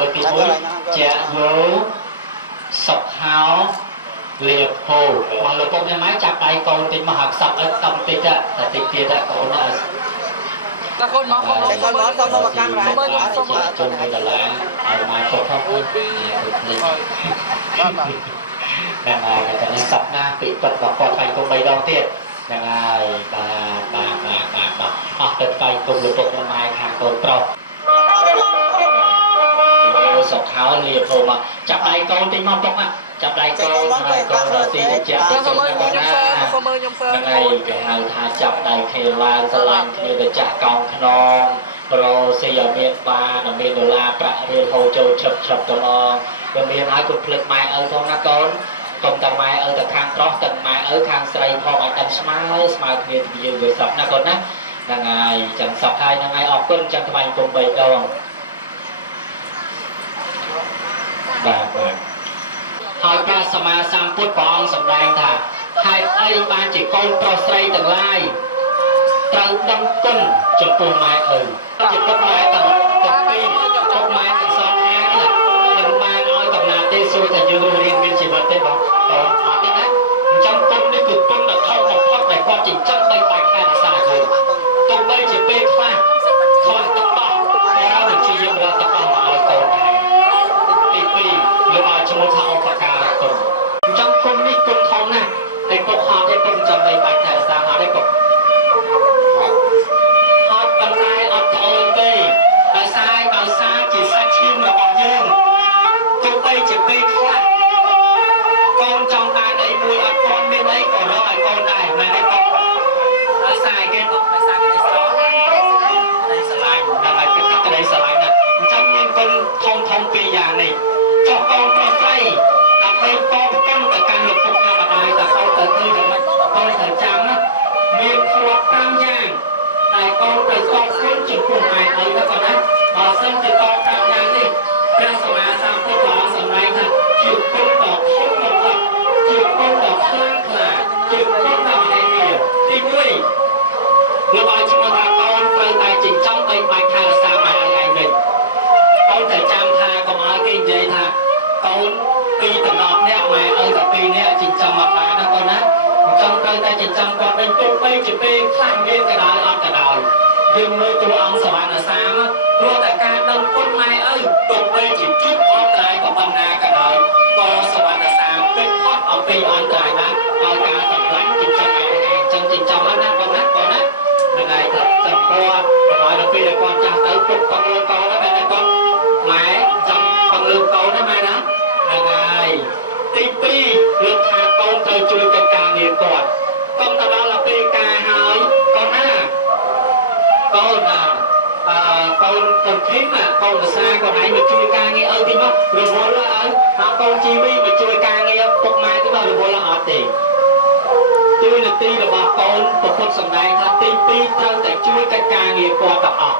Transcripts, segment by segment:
លើកទី1ជាយោសុខហោលៀបហូមកលោកពុកញ៉ាំម៉ែចាប់ដៃកូនតិចមកហាក់សក់អត់កំតិចតែតិចទៀតកូនណាតែកូនមកកូនមកកាមេរ៉ាសូមជុំឲ្យដឡាឲ្យម៉ែពុកផងពីបាទហ្នឹងហើយតែនេះសក់ណាពីគាត់ក៏គាត់ថ្លៃគុំ3ដងទៀតហ្នឹងហើយបាទអស់ទៅថ្លៃគុំលោកពុកញ៉ាំម៉ែខាងកូនប្រុសសុខហោលៀបហូមកចាប់ដៃកូនតិចមកពុកណាចាប់ដៃកូនហើយកូនរត់ទីជាក់ទៅខ្ញុំមើលខ្ញុំសើហ្នឹងហើយគេហៅថាចាប់ដៃគ្នាឡើងស្រឡាញ់គ្នាទៅចាក់កោងខ្នងប្រសិទ្ធឲ្យមានបានមានដុល្លារប្រាក់រៀលហូរចូលឆឹបទៅមកក៏មានហើយគុំភ្លឹកម៉ែឪផងណាកូនកុំតែម៉ែឪទៅខាងប្រុសតែម៉ែឪខាងស្រីផងឲ្យតែស្មើគ្នាទៅយើងវាសក់ណាកូនណាហ្នឹងហើយចឹងសក់ហើយហ្នឹងហើយអរគុណចឹងថ្វាយគុំ3ដងបាទហើយព្រះសម្មាសម្ពុទ្ធព្រះអង្គសម្ដែងថាហេតុអីបានជាកូនប្រុសស្រីទាំងឡាយត្រូវដឹងគុណចំពោះម៉ែឪជាពុតម៉ែទាំងពីរពុកម៉ែទាំងសងខាងនឹងបានឲ្យកំណត់ទេសួរតែយើងរៀនមានជីវិតទេបងអត់ទេណាអញ្ចឹងគុណនេះគឺគុណដ៏ធំបំផុតដែលគាត់ចិញ្ចឹមបីបាច់ខែរក្សាយើងទោះបីជាពេលខ្លះទឹកបោះក៏នឹងជាយើងរត់ទឹកបោះមកឲ្យកូនដែរទី2លោកឲ្យឈ្មោះថាឧបការៈគុណអញ្ចឹងគុណនេះគុណធំណាស់ហើយពុកហត់ឲ្យពុកចាំបីបាច់ថែរក្សាអត់ទេពុកហត់ប៉ុន្តែអត់ត្អូញទេដោយសារជាសាច់ឈាមរបស់យើងទោះបីជាពេលខ្លះកូនចង់បានអីមួយអត់ទាន់មានអីក៏រកឲ្យកូនដែរមែនទេពុកដោយសារគេពុកដោយសារក្តីស្រឡាញ់ដល់ឲ្យគេក្តីស្រឡាញ់ណាអញ្ចឹងមានគុណធំពីរយ៉ាងនេះចុះកូនប្រុសស្រីដើម្បីតបគុណទៅកាន់លោកពុកណាម្ដាយតើកូនទៅគឺយ៉ាងម៉េចកូនត្រូវចាំណាមានគ្រាប់5យ៉ាងតែកូនត្រូវតបគុណចំពោះម៉ែឪណាគាត់ណាបើសិនជាតប5យ៉ាងនេះព្រះសម្មាសម្ពុទ្ធព្រះអង្គសម្ដែងថាជាគុណដ៏ធំបំផុតជាគុណដ៏ខ្លាំងក្លាជាគុណដ៏មហិមាទី1លោកឲ្យឈ្មោះថាកូនត្រូវតែចិញ្ចឹមបីបាច់ថែរក្សាម៉ែឪឯងវិញកូនត្រូវចាំថាកុំឲ្យគេនិយាយថាកូនពីតំណប់អ្នកម៉ែឪតែ2នាក់ចិញ្ចឹមមកបានណាកូនណាអញ្ចឹងត្រូវតែចិញ្ចឹមគាត់វិញទោះបីជាពេលខ្លះមានក៏ដោយអត់ក៏ដោយយើងមើលតួអង្គសវណ្ណសាមព្រោះតែការដឹងគុណម៉ែឪទោះបីជាជួបអន្តរាយក៏ប៉ុណ្ណាក៏ដោយក៏សវណ្ណសាមពេញផុតអំពីអន្តរាយបានឲ្យការសម្លាញ់ចិញ្ចឹមឯងអញ្ចឹងចិញ្ចឹមណាកូនណាហ្នឹងហើយថាចំពោះឲ្យដល់ពេលគាត់ចាស់ទៅពុកបង្លើកូនណាបែរគាត់ម៉ែចាំបង្លើកូនណាម៉ែណាហ្នឹងហើយទី2លើកថាកូនត្រូវជួយកិច្ចការងារគាត់កុំទៅដល់ពេលការហើយកូនណាកូនធីមកូនភាសាគាត់ឯងមកជួយការងារឲ្យទីមករវល់ហើយកូនជីវីមកជួយការងារពុកម៉ែទីមករវល់អត់ទេជួយនាទីរបស់កូនប្រពុតសម្ដែងថាទី2ត្រូវតែជួយកិច្ចការងារគាត់ទាំងអស់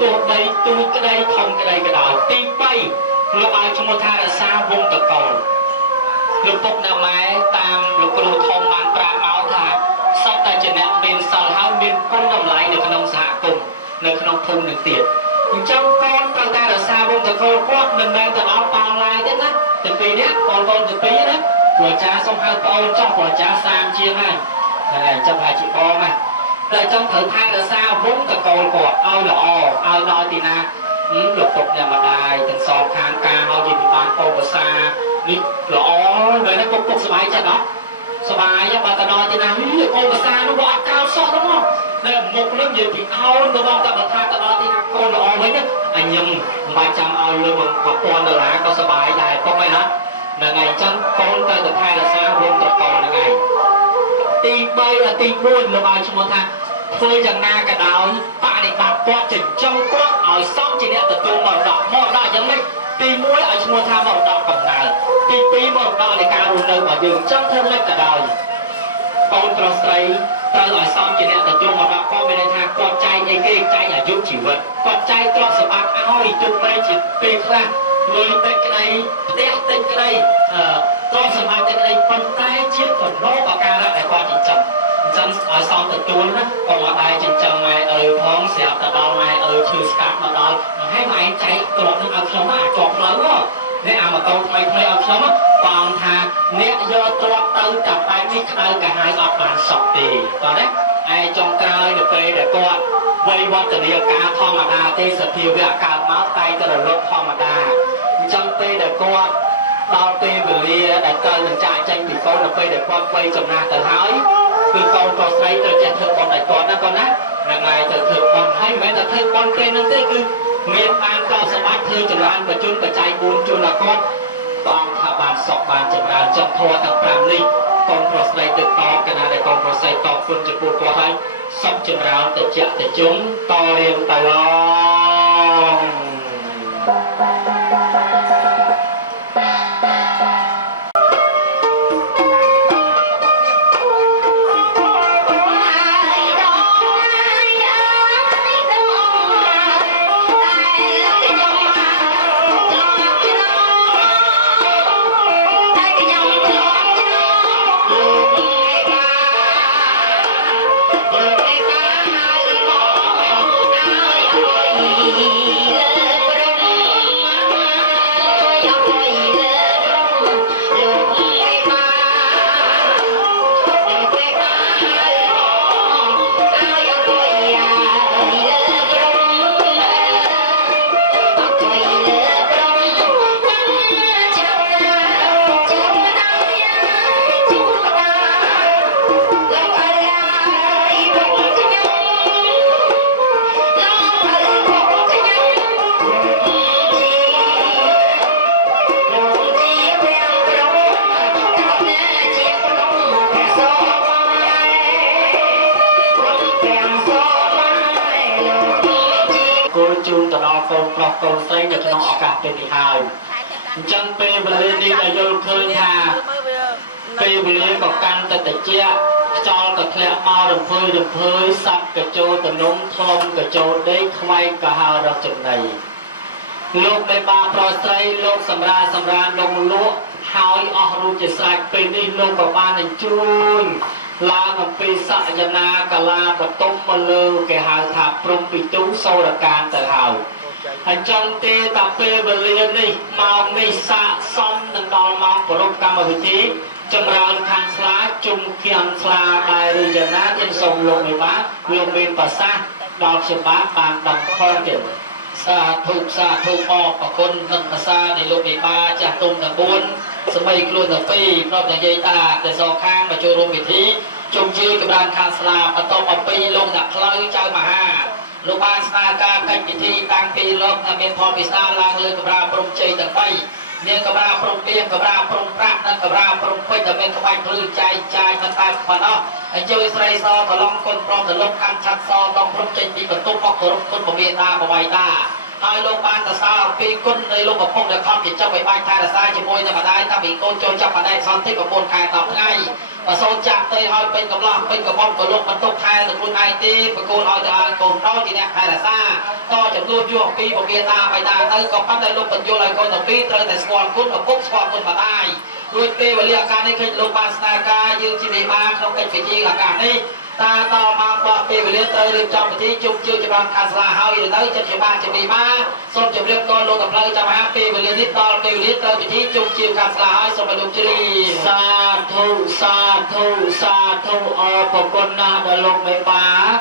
ទោះបីទូចក្តីធំក្តីក៏ដោយទី3លោកឲ្យឈ្មោះថារក្សាវងតកូលលោកពុកណាម៉ែតាមលោកគ្រូធំបានប្រាប់មកថាសពតែជាអ្នកមានសិលហើយមានគុណតម្លៃនៅក្នុងសហគមន៍នៅក្នុងភូមិនឹងទៀតអញ្ចឹងកូនត្រូវតែរក្សាវងតកូលគាត់មិនមែនទៅដល់ប៉ោងឡាយទេណាតែពីរនេះបងប្អូនទៅពីរណាគ្រូអាចារ្យសូមហៅប្អូនចុះគ្រូអាចារ្យ30ជាងហើយហើយចាំថាជាបងណាតែចង់ត្រូវថែរក្សាវងតកូលគាត់ឲ្យល្អឲ្យដល់ទីណាលោកពុកអ្នកម្ដាយទាំងសងខាងការឲ្យជាពិបាកកូនភាសានេះល្អមែនទេពុកសบายចិត្តអត់សบายបើទៅដល់ទីណាកូនភាសានោះក៏អត់កោតសោះហ្នឹងតែមុខនឹងនិយាយពីអោនទៅដល់តែថាទៅដល់ទីណាកូនល្អវិញអញខ្ញុំមិនបាច់ចាំឲ្យលើ$1000ក៏សบายដែរពុកឯណាហ្នឹងហើយអញ្ចឹងកូនទៅថែរក្សាវងតកូលហ្នឹងឯងទី3ទី4លោកឲ្យឈ្មោះថាធ្វើយ៉ាងណាក៏ដោយបដិបត្តិគាត់ចិញ្ចឹមគាត់ឲ្យសមជាអ្នកទទួលមរតកយ៉ាងម៉េចទី1ឲ្យឈ្មោះថាមរតកកំណើតទី2មរតកនៃការរស់នៅរបស់យើងចង់ធ្វើម៉េចក៏ដោយកូនប្រុសស្រីត្រូវឲ្យសមជាអ្នកទទួលមរតកគាត់មានន័យថាគាត់ចែកអីគេចែកអាយុជីវិតគាត់ចែកទ្រព្យសម្បត្តិឲ្យទោះបីជាពេលខ្លះលុយតិចក្តីផ្ទះតិចក្តីទ្រព្យសម្បត្តិតិចក្តីប៉ុន្តែជាកណ្ដោបអាការៈដែលគាត់ចិញ្ចឹម chân ở sau từ tuôn đó còn ở đây chỉ chân mày phong xẹp từ bao mày trừ sạc mà đóให้mày chạy cột nó ở trong mà cột lớn đó để mà câu mày mày ở trong á còn thà nét do tôi tư tập bài biết khai cả hai ở bàn sọc tì còn đấy ai trong cây được về để qua vây qua từ địa ca thọ mà đa tê sập thiêu về cả máu tay từ đầu lốc thọ mà đa trong tê để qua bao tê về lia để cây mình chạy tranh thì câu là phê để qua quay trong na từ hói cứ câu có say từ chân thực con đại con đó con á là ngày từ thực con hay mấy từ thực con tê nó tê cứ miền ban cao sập bát thư từ lan và chun và chạy buồn chun là con con thà bàn sọc bàn chừng bàn trong thua thằng phàm ly con pro say từ to cái nào để con pro say to phương chừng buồn qua hay sọc chừng rào từ chợ từ chúng to liền tài long con say được nó cả tiền thì hài chân pe bờ đi là vô khơi thà pe bờ có căn tại tại chia cho cả thẻ mau đầm phơi sắp cả châu từ nông thôn cả châu đây quay cả hào ra chừng này lúc đây ba pro say lúc sầm ra nông lúa hào ở ruộng chỉ sạch pe đi lúc cả ba này chui là một pi sạ na cả la và tôm mà lơ cái hào tháp prum pi tú sâu là can tự hào hành trong tê tập phê về liền đi màu này xạ xong đừng đo mong của rộng cam ở vị trí trong ra khăn xá chung kiềm xá bài rừng dân á trên sông lộn người bác lộn bên và xa đọc sự bác bàn đọc khoan kiểu xa thục o và con nâng và xa để lộn người ba chả tung là buôn sự mây luôn là phi nó là dây ta để do khang và cho rộng vị trí chung chưa cái bàn khăn xá và tôm ở phi lộn đặt lời chơi mà haลูกบ้านสนาการกันพิธีตั้งปีรบนำเป็นพอพิสาลางเลยกับราพรมใจต่างไปเนี่ยกับราพรมเปียกับราพรมพระนั่นกับราพรมไปแต่เป็นขบายพลือใจมันตายผ่านเนาะไอ้เจ้าอิสราเอลซอตะลองคนพร้อมตะลงคันชัดซอต้องพรมใจปีกับตุ้มบอกตะลงคนบ่เมียตาบ่ใบตาไอ้ลูกบ้านตะซาปีก้นในลูกกับพงเด็กคำจิตเจ้าใบใบไทยตะซาจะมวยจะมาได้ถ้ามีโกนโจจับมาได้ซ้อนที่กับโคนคายตอบง่ายvà sau chạm tới hơi bên cầm lòng bên cầm bông của lúc bắn tốc hai từ quân hai tí và cô nói là cùng đó thì nè hay là xa to chấm luôn chưa học một kia ta bài ta tới còn bắt đây lúc bắn vô lại con đầu tiên tới tại squad cút và cút squad quân mà tai đuôi tê và lia ca này khi lúc ban snaka dương chỉ bị ma không cần phải chi là cả đi ta to ma bọ tê và lia tới được trong tí chung chưa cho ban khăn là hơi rồi tới chân chỉ ba chỉ bị ma xong chấm liệp con luôn cầm lời cho ma tê và lia lít to tê và lia tới vị trí chung chưa khăn là hơi xong rồi đúng chưa đi sa thu ở con na đã lông mấy ba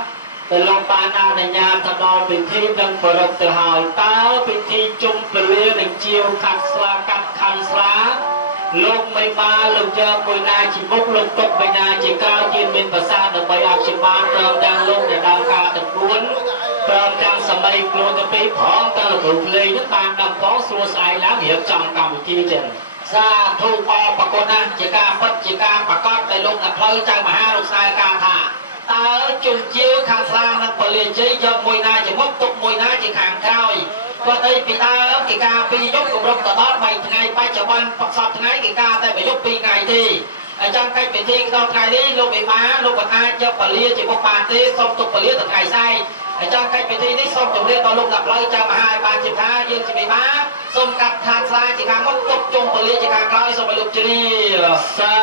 แต่ลงปานาในญาติดอปิธีดังประดับหายตาปิธีจุ่มเปลือยในเจียวขัดสลากัดคันสลาลงไม่มาลงเจอปุยนาจิบุกลงตกไปนาจิก้าวจีนเป็นภาษาดับไปอาชิบานเติมดังลงในดาวกาตัดล้วนเติมดังสมัยกลัวจะไปพร้อมตลอดถูกเลยนักบานดำฟ้องสัวสายแล้วเหยียบจำกรรมที่เจนซาทูปอปะโกนะจิกาพัดจิกาปะก้อนไปลงกับเพลิงใจมหาลูกชายกาถาตาจุ่มเจียวข้างซ้ายนั่นเปลี่ยนใจยกมวยนาจะมกตกมวยนาจะขางเข้าก็ได้ปีตากีกาปียกกับรถตลอดไปไงไปจะวันปักสอบไงกีกาได้ไปยกปีไงทีอาจารย์ใครเป็นที่ตอนไงนี้ลูกไปม้าลูกปะทายยกปะเลียจะมกปาตีส้มตกปะเลียตะไงไส้ อาจารย์ใครไปที่นี่ส้มจงเรียนตอนลูกหลับเลยจะมาหายปานจิตท้ายืนจิตมาส้มกัดทานสลายจิตทางมุกตกจงเปลี่ยนจิตทางกลายส้มไปลูกจีรีสา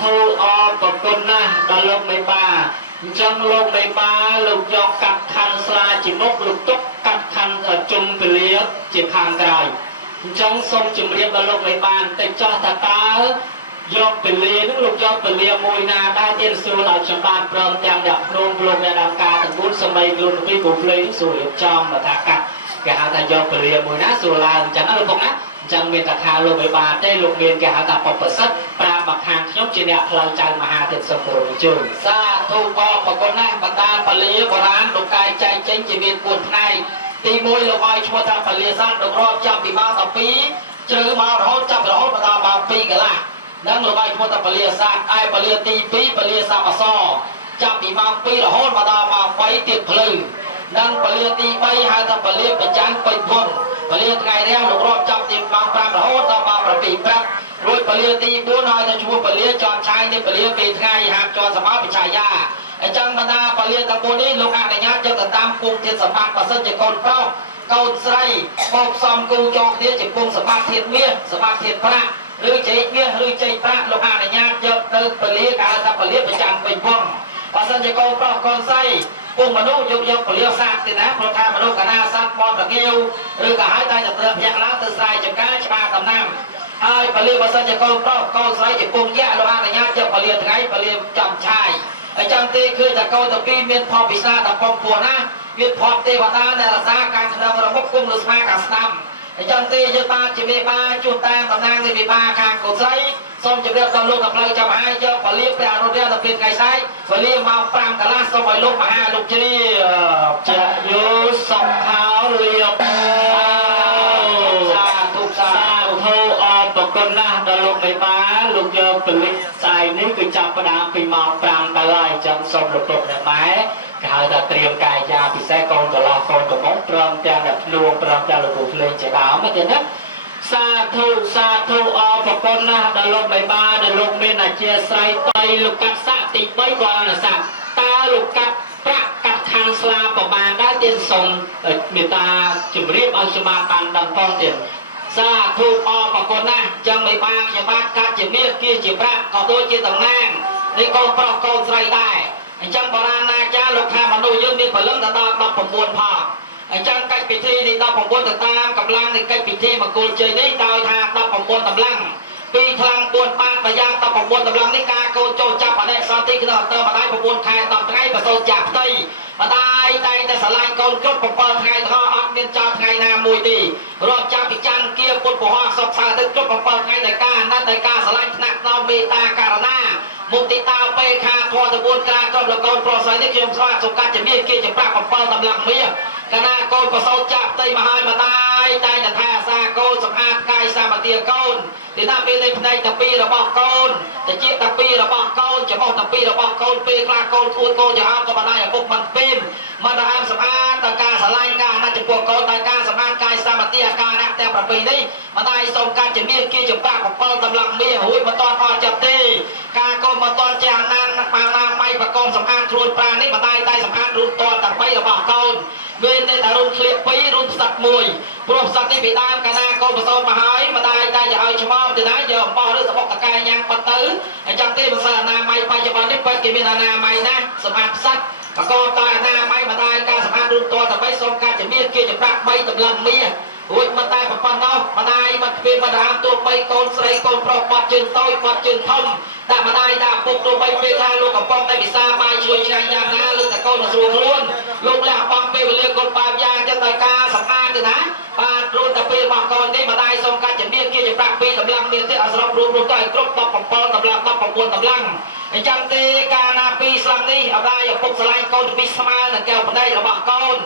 ธุอปกุลนะตอนลูกไม่ป้าจังลูกไม่ป้าลูกยกกัดคันสลายจิตมุกลูกตกกัดคันจงเปลี่ยนจิตทางกลายจังส้มจงเรียนตอนลูกไม่ป้าแต่จ่อตาตายกเป็นเลี้ยนึกลูกยกเป็นเลี้ยมวยนาได้เตียนสูเราชำนาญพร้อมยังดับโรงลงในดำการถึงบุญสมัยกลุ่มพี่กูเพลย์สูเลี้ยจอมมาทักกันแกหาแต่ยกเป็นเลี้ยมวยนาสูลาจังนั้นลูกตรงนั้นจังเมียนตะคาลงไปบาได้ลูกเมียนแกหาแต่ปอบประสัดปราบักทางยกจีเนียพลังใจมหาเต็มสมบูรณ์จุนซาทูกอปกนะบรรดาปลีโบราณลูกกายใจเจงจีเมียนปวดในตีมวยลูกอ้อยชัวทางปลีสั้นลูกรอบจับปีบ้าต่อปีเจอมาเราจับเราบรรดาบางปีกันละนั่งลงไปพอตปเลียซาไอปเลียตีปีปเลียซาปะซอจับปีบางปีละโหดมาดามาไฟติดพลึงนั่งปเลียตีใบหาตปเลียเป็นจันเป็นพนปเลียไงแล้วลูกรอบจับตีบางปรางละโหดตามาประปีพระรวยปเลียตีบัวน้อยแต่ชัวปเลียจอนชายในปเลียปีไงหากจอนสมาเป็นชายาไอจังบรรดาปเลียตะโกนี้ลูกอาในญาติจะตามกรุงเทียนสมบัติประเสริฐจะกรเฝ้าเกาใส่ปกซอมกูจอกเทียจะกรุงสมบัติเทียนเมียสมบัติเทียนพระหรือใจเมียหรือใจพระลูกอาในญาติจะเติมปเลียการทำปเลียประจันเป็นพ่องประเสริฐจะกรเฝ้ากรใส่ปุ่งมนุษย์ยกปเลียซาตินะเพราะถ้ามนุษย์กับหน้าซัดมอนตะเกียวหรือกระหายใจจะเติมพยักล้างตื่นสายจะก้าชาตำน้ำไอ้ปเลียประเสริฐจะกรเฝ้ากรใส่จะปุ่งแย่ลูกอาในญาติจะปเลียไงปเลียจำชายไอ้จังตีคือจะเกาตะปีเมียนพอปิศาตะปอมปัวนะเมียนพอเทวดาในรักษาการแสดงระบบกุ้งหรือสมากัสนำไอ้จังตีจะตาจะมีบาจุดแตงตำนางจะมีบาคางกดไซส้มจะเรียกตำลูกตำเลยจะมาให้เจ้าปลีไปอารมณ์เรียกตะเพียนไก่ไซปลีมาปรามกะลาส้มไปลูกมาหาลูกจีจะอยู่สองเท้าเรียบทุกสาเท่าอปกนนะดลูกไม่มาลูกเยอะปลีใส่นี่คือจับประดามปีมาปรามกะลาจังส้มลูกตกเนี่ยไหมเขาจะเตรียมกายยาพิเศษกองตลอดกองตมงพร้อมจะแบบลวงพร้อมจะหลุดเพลงจะดาวมาเจนนะสาธุอปกนนะดลูกไม่มาดลูกเมนเจียใส่ไตลูกกัดสะติใบกว่านะสักตาลูกกัดประกัดทางสลาประมาณได้เตียนทรงเมตาจุ่มเรียบเอาชมาปันดังป้องเตียนสาธุอปกนนะจังไม่มาจะมากัดจะเมียเกี่ยจะประขอตัวจะต่างนางในกองปลอกกองใส่ได้จังโบราณนาจาลูกค้ามนุษย์ยืนมีผลลัพธ์ต่างๆตามผมบวนพอจังใกล้พิธีในตามผมบวนต่างๆกำลังในใกล้พิธีมาโกนเจนี่ดาวทางตามผมบวนกำลังปีพลังบวนปานปะยางตามผมบวนกำลังในกาโกนโจจับมาได้สันติขนาดเติมมาได้ผมบวนไทยตามไทยประสบจากไตมาได้แต่สลายโกนกรดผมเปิดไทยท่ออัดเมียนจาไทยนามวยดีรอบจับพิจันเกียร์คนผู้ห่อศพสาตึกกรดผมเปิดไทยแต่การนั่นแต่การสลายหนักเราเมตาการนามุติตาไปคาทอตะบุญการกรมละกรโปรไซนิยมสวัสดิ์สงการจะมีเกียรติปรากของเปิลตำลังเมียคณะโกนประสบจับไตมหายมาตายแต่ท่าซาโกนสมอาตกายสามาเตียโกนที่น่าเป็นในในตะปีระบอกโกนจะเจี๊ยบตะปีระบอกโกนจะมองตะปีระบอกโกนปีกลาโกนคูนโกนจะเอาก็มาได้อย่างพวกมันเป็นมาดามสมอาตกาสลายกาน่าจะพวกโกนตากาสมากายสามาเตียกานะแต่ประปีนี้มาได้สงการจะมีเกียรติปรากของเปิลตำลังเมียหุยมาตอนพอจับตีกาโกนมาตอนจางนั้นมานาไม่ประกอบสมอาครูนปรานี้มาได้สมอารุ่นตอนตะปีระบอกโกนเว้นในแต่รุ่นเคลียปีรุ่นสัตว์มวยพวกสัตว์ที่bị đam cả na conประสบมาหายมาได้จะเอาชมเอาแต่นะเดี๋ยวปอหรือสมองตะกายยังปัตตอไอ้จังที่มันสารนาไม่ปัจจุบันนี้เป็นกิจนาไม่นะสมานสัตว์ประกอบตานาไม่มาได้การสมานรุ่นตัวแต่ไม่สมการจะมีเกี่ยวกับปรักไม่ตำลังเมียอุ้ยมาได้ปันเนาะมาได้มันเป็นมาดามตัวไปโกนใส่โกนปลอกปัดจึงต้อยปัดจึงทมแต่มาได้ดาบปุกตัวไปเวทาลูกกับป้องได้พิซาไปช่วยชายยางนะลูกแต่โกนมาสู่ล้วนลูกแล้วป้องไปเรื่องโกนปามยางจะต่อยกาสมานเลยนะปาดรุ่นแต่ปีบอกก่อนนี่มาได้สมการจะมีเกี่ยวกับปรักปีตำลังมีที่อาสรรวมต่อยกรุ๊ปตบของปอตำลังตบของบนตำลังในจังตีการนาปีสลังนี้เอาได้อย่างพวกสไลด์โกนปีสมาหนังแก้วมาได้ระบอกก่อน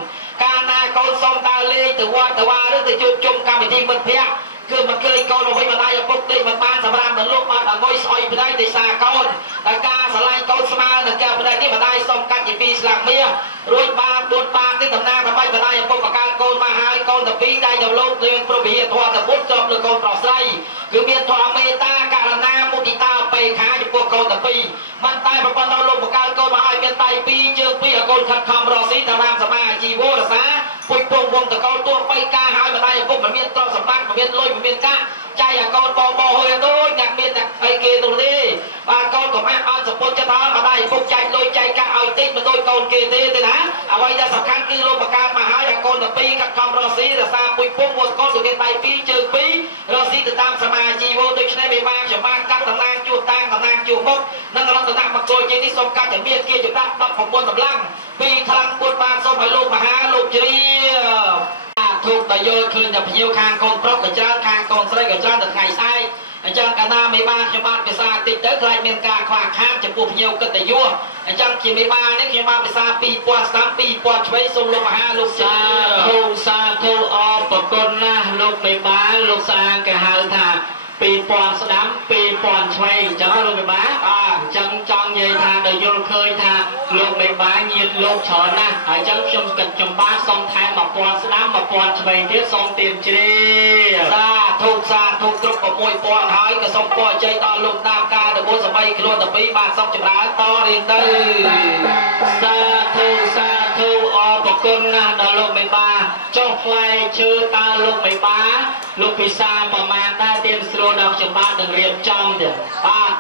การนาโกนส่งตาลีแต่ว่าหรือแต่จุ่มการไปที่มันเพี้ยคือมันเคยโกนลงไปมาได้อย่างพวกตีมันปานสำราญเหมือนลูกมาแต่ง่อยซอยไปได้แต่ซาโกนแต่การสไลด์โกนสมาหนังแก้วมาได้ที่มาได้ส่งการจีปีสลังเมียรุ่ยบาบุญบาที่ตำนานมาไม่มาได้อย่างพวกประการโกนมาหายโกนแต่ปีได้จากโลกเรียนโปรบีทัวร์แต่บุญจบหรือโกนต่อไส้คือเมียทัวร์เมตาการนามุติตาไปขาจากพวกโกนแต่ปีมันตายประปนเราลงประการโกนมาหายเป็นไตปีเจอปีโกนขัดคำร วงตะกอนตัวไปกาหายมาได้พวกมันมีตอนสำนักมันมีลอยมันมีกะใจอยากกอนบอเฮยด้วยอยากมีแต่ไอเกตรงนี้บางกอนของแม่เอาสมบูรณ์จะทำมาได้พวกใจลอยใจกะเอาติ๊กมาโดยกอนเกตเลยนะเอาไว้จะสำคัญคือโลกประการมหาอยากกอนแต่ปีกับคำรอซีแต่ซาปุยพุ่งหมดกอนสุดเด่นใบปีเจอปีรอซีติดตามสมาจีโวโดยใช้ใบมาจะมากับตำนานจูตางตำนานจูมกนั่นเราตำนานมาโกยเจนี่สมการแต่เมียเกียร์จะรับบังของบนตำลังปีพลังบนบานสมัยโลกมหาโลกเรียถูกแต่โยนคืนจะพิวคางกองปลอกกับเจ้าคางกองใส่กับเจ้าแต่ไงใส่จังกันนาไม่บ้าจะบ้านไปซาติดเตอร์ใครเมียนกาขวางข้ามจะปูพิวกันแต่ยั่วจังขีไม่บ้าเนี่ยขีมาไปซาปีปอน3 ปีปอนช่วยส่งโลกมหาโลกซาโคออปกลนะโลกไม่บ้าโลกสางกะหาถาปีปอนสนามปีปอนช่วยจังโลกไม่บ้าจังจังยัยทาโดยโยนเคยทาโลกไม่บ้าเงียบโลกเฉินนะจังชมกันจมบ้าส่งไทยมาปอนสนามมาปอนช่วยเทียบส่งเตียนเจริญซาถูกกรุ๊ปกับมวยปอนหายกับส่งปอยใจตอนลงตามการแต่โบสบายกิโลแต่ปีบ้านส่งจำร้านต่อเรียงตื้อซาถูออปกลนะดอลโลกไม่บ้าจงไฟชื่อตาโลกไม่บ้าลูกพิซาประมาณได้เตรียมสโลดอกจำบ้านดังเรียบจอมเดียว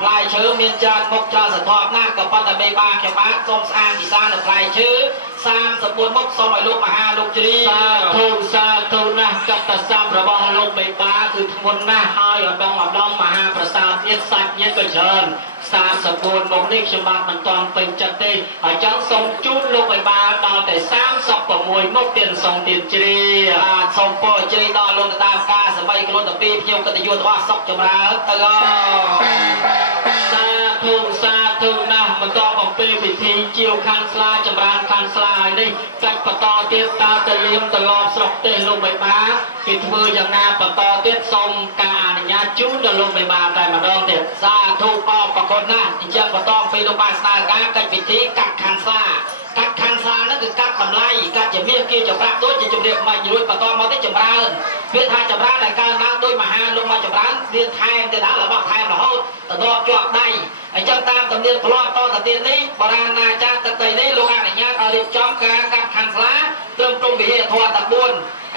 ปลายชื่อเมียนจานมกจาสะทอบหน้ากับปัตตานีบ้าจำบ้านส้มสะอาดอีสานปลายชื่อสามสมุนมกสมัยลูกมหาลูกจีซาถูนะกัตตสามระบาลูกไม่บ้าคือทมนหน้าหอยอดดองมหาประสาทเย็ดสัตเย็ดกระเชิญสามสมุนมกนิกฉบับมันตอนเป็นจัตติจังทรงจุดลูกไม่บ้าดาวแต่3 ศพประมวยมกเตียนทรงเตียนจีทรงปอยจีดอลงตามกาสมัยกรุงตะปีพิวกตยุทธว่าศพจำราตลอซาถูนะมันต้องบอกเป็นพิธีเจียวคันสลาจำรานคันสลานี่กัดปะตอเตี้ยตาตะเลียมตลอดสกเตลงไปบ้าปิดมืออย่างนาปะตอเตี้ยทรงกาอนุญาตจุดลงไปบ้าแต่มาดองเด็ดซาถูกปอปะคนนะที่เจ้าปะตอไปลงไปสายกากัดพิธีกัดคันสลากัดคันสลานั่นคือกัดทำไรกัดจะเมียเกี่ยวจะปราตัวจะจุดเรียบมาอยู่ด้วยปะตอมาที่จำรานเพื่อทายจำรานในการนั่งด้วยมหาลงมาจำรานเรียนไทยเดี๋ยวนั้นเราบอกไทยเราแต่ดอกจวบได้จังตามตำเนียนพลอยตอนตะเตียนนี้โบราณนาจารย์ตะเตียนนี้ลูกอ่านอย่างเรียบจอมการกัดคันสลาเติมปรุงวิเหตุทอตะบุญ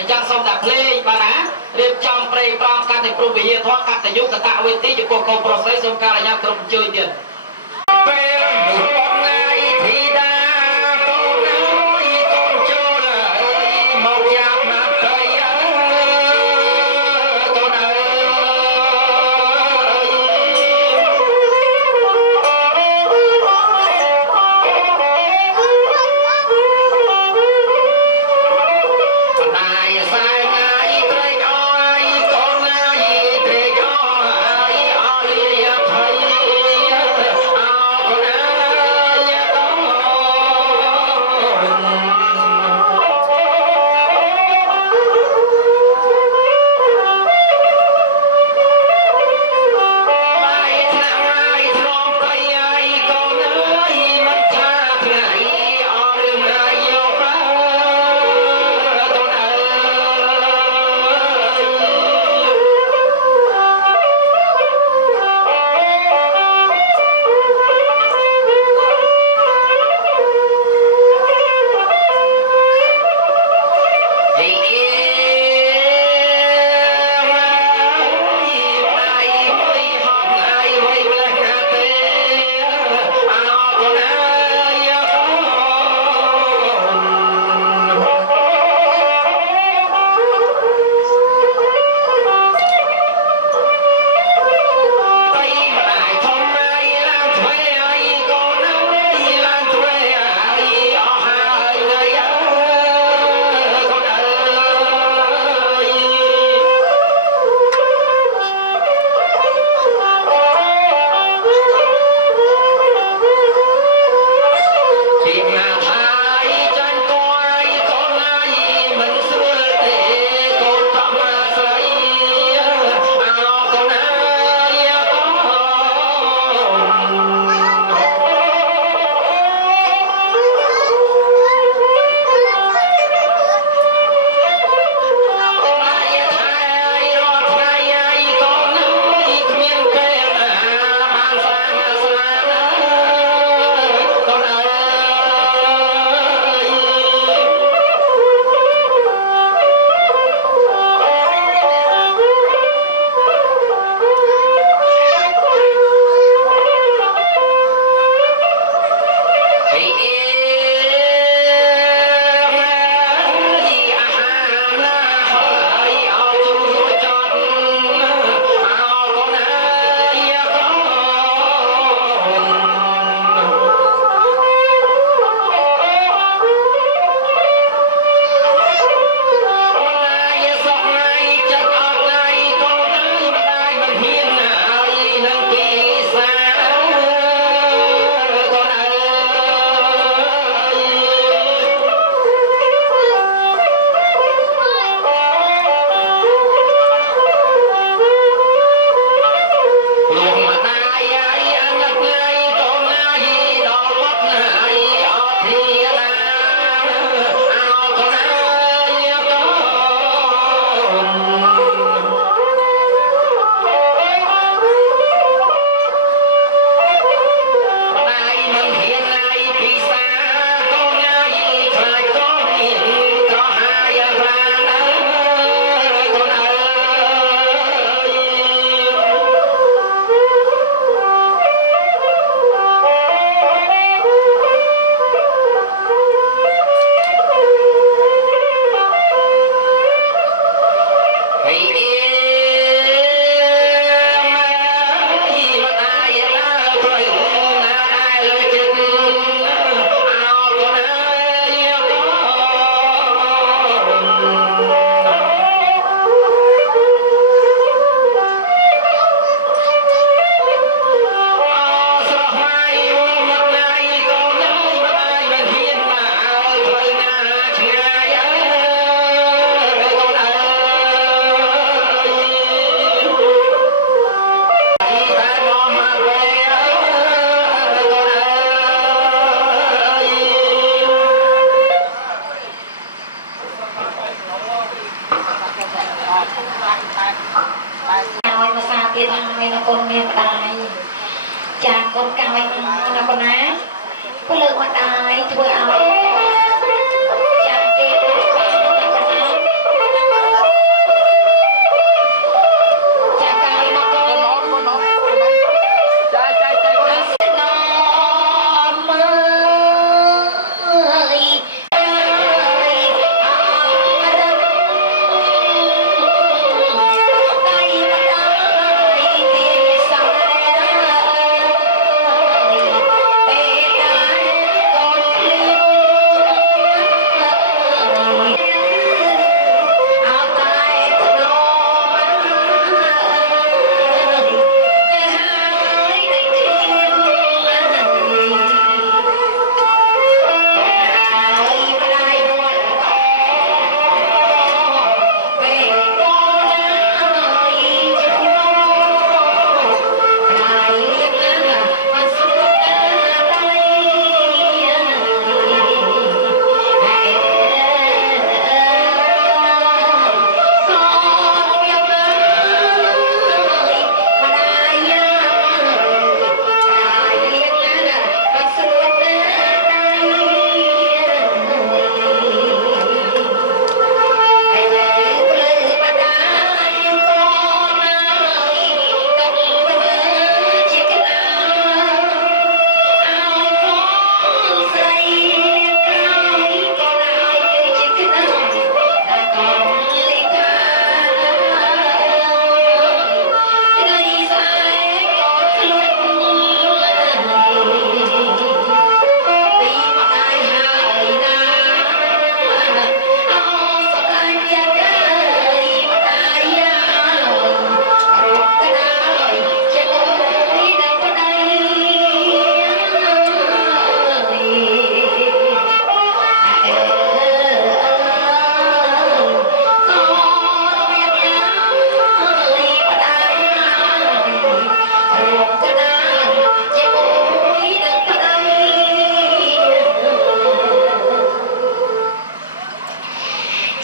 จังสมดับเพลงปานะเรียบจอมเปรย์ปลอมการในปรุงวิเหตุทอกัดแต่ยุกตะเวทีจะโกโก้โปรเซสสมการอย่างกรมจุยเดียนเป็นคนไงทีดาตัวน้อยคนโจรมองยามนับเคยตัวน้อยคน con cài là con á có lượng mặt đài thua áo chạm kê chạm cài mà con Chạy chạy chạy con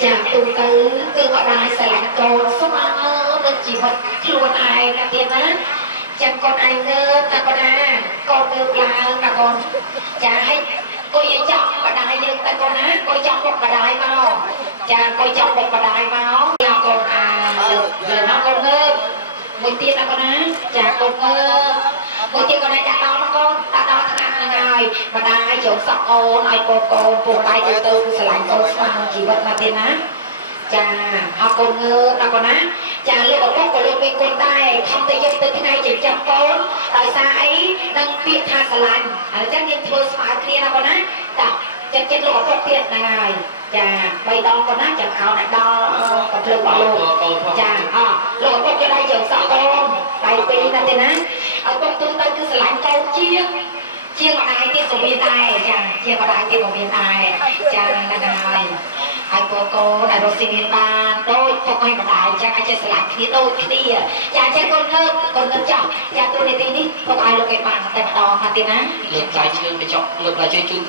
chạm tu tư cứ gọi đài sẽ là con số nên chỉ vật luôn ai là tiền á chẳng còn ai ngơ ta con à con ngược là con chả hay coi chọn bà đài nhưng ta con á coi chọn một bà đài mau chả coi chọn một bà đài mau là con à giờ nó con ngơ một tiền là con á chả con ngơ một tiền con này chả to nó con ta to thằng ngày bà đài chỗ sọc ô này cô buộc tay từ từ sẽ lại con sang chỉ vật là tiền á chà họ con ngơ là con á chà lúc ở góc của lúc bên con tay không thể dân từ cái này chỉ chăm con tại sao ấy đang tiện tha sả lạnh chắc nhiên thưa smart kia là con á đọc chắc chết lúc ở góc tiện là ngày chà bay đo con á chẳng ảo này đo cặp lưng vào luôn chà lúc ở góc cho đây giờ sợ con tại vì là tiền á ở góc tương tư cứ sả lạnh câu chiên vào đài tiên của miền Tây chà chiên vào đài tiên của miền Tây chà là ngày ai cô đại đô sinh viên ban đôi cho coi vào đài chà ai chơi sả lạnh kia đôi kia chà chơi con ngân chọc chà tôi này tin đi không ai lo cái bànแต่đo mà tiền á លើកដៃជើងទៅចុកលើកដៃជើងជូន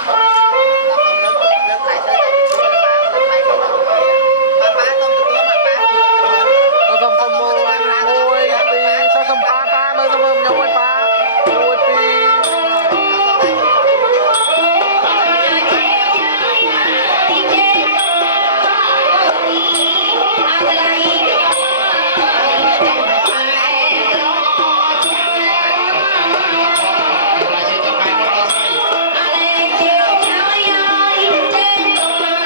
Tao không mua môi đi sao không ba mới không mua nhau ba môi đi Hãy subscribe cho kênh Ghiền Mì Gõ để không bỏ lỡ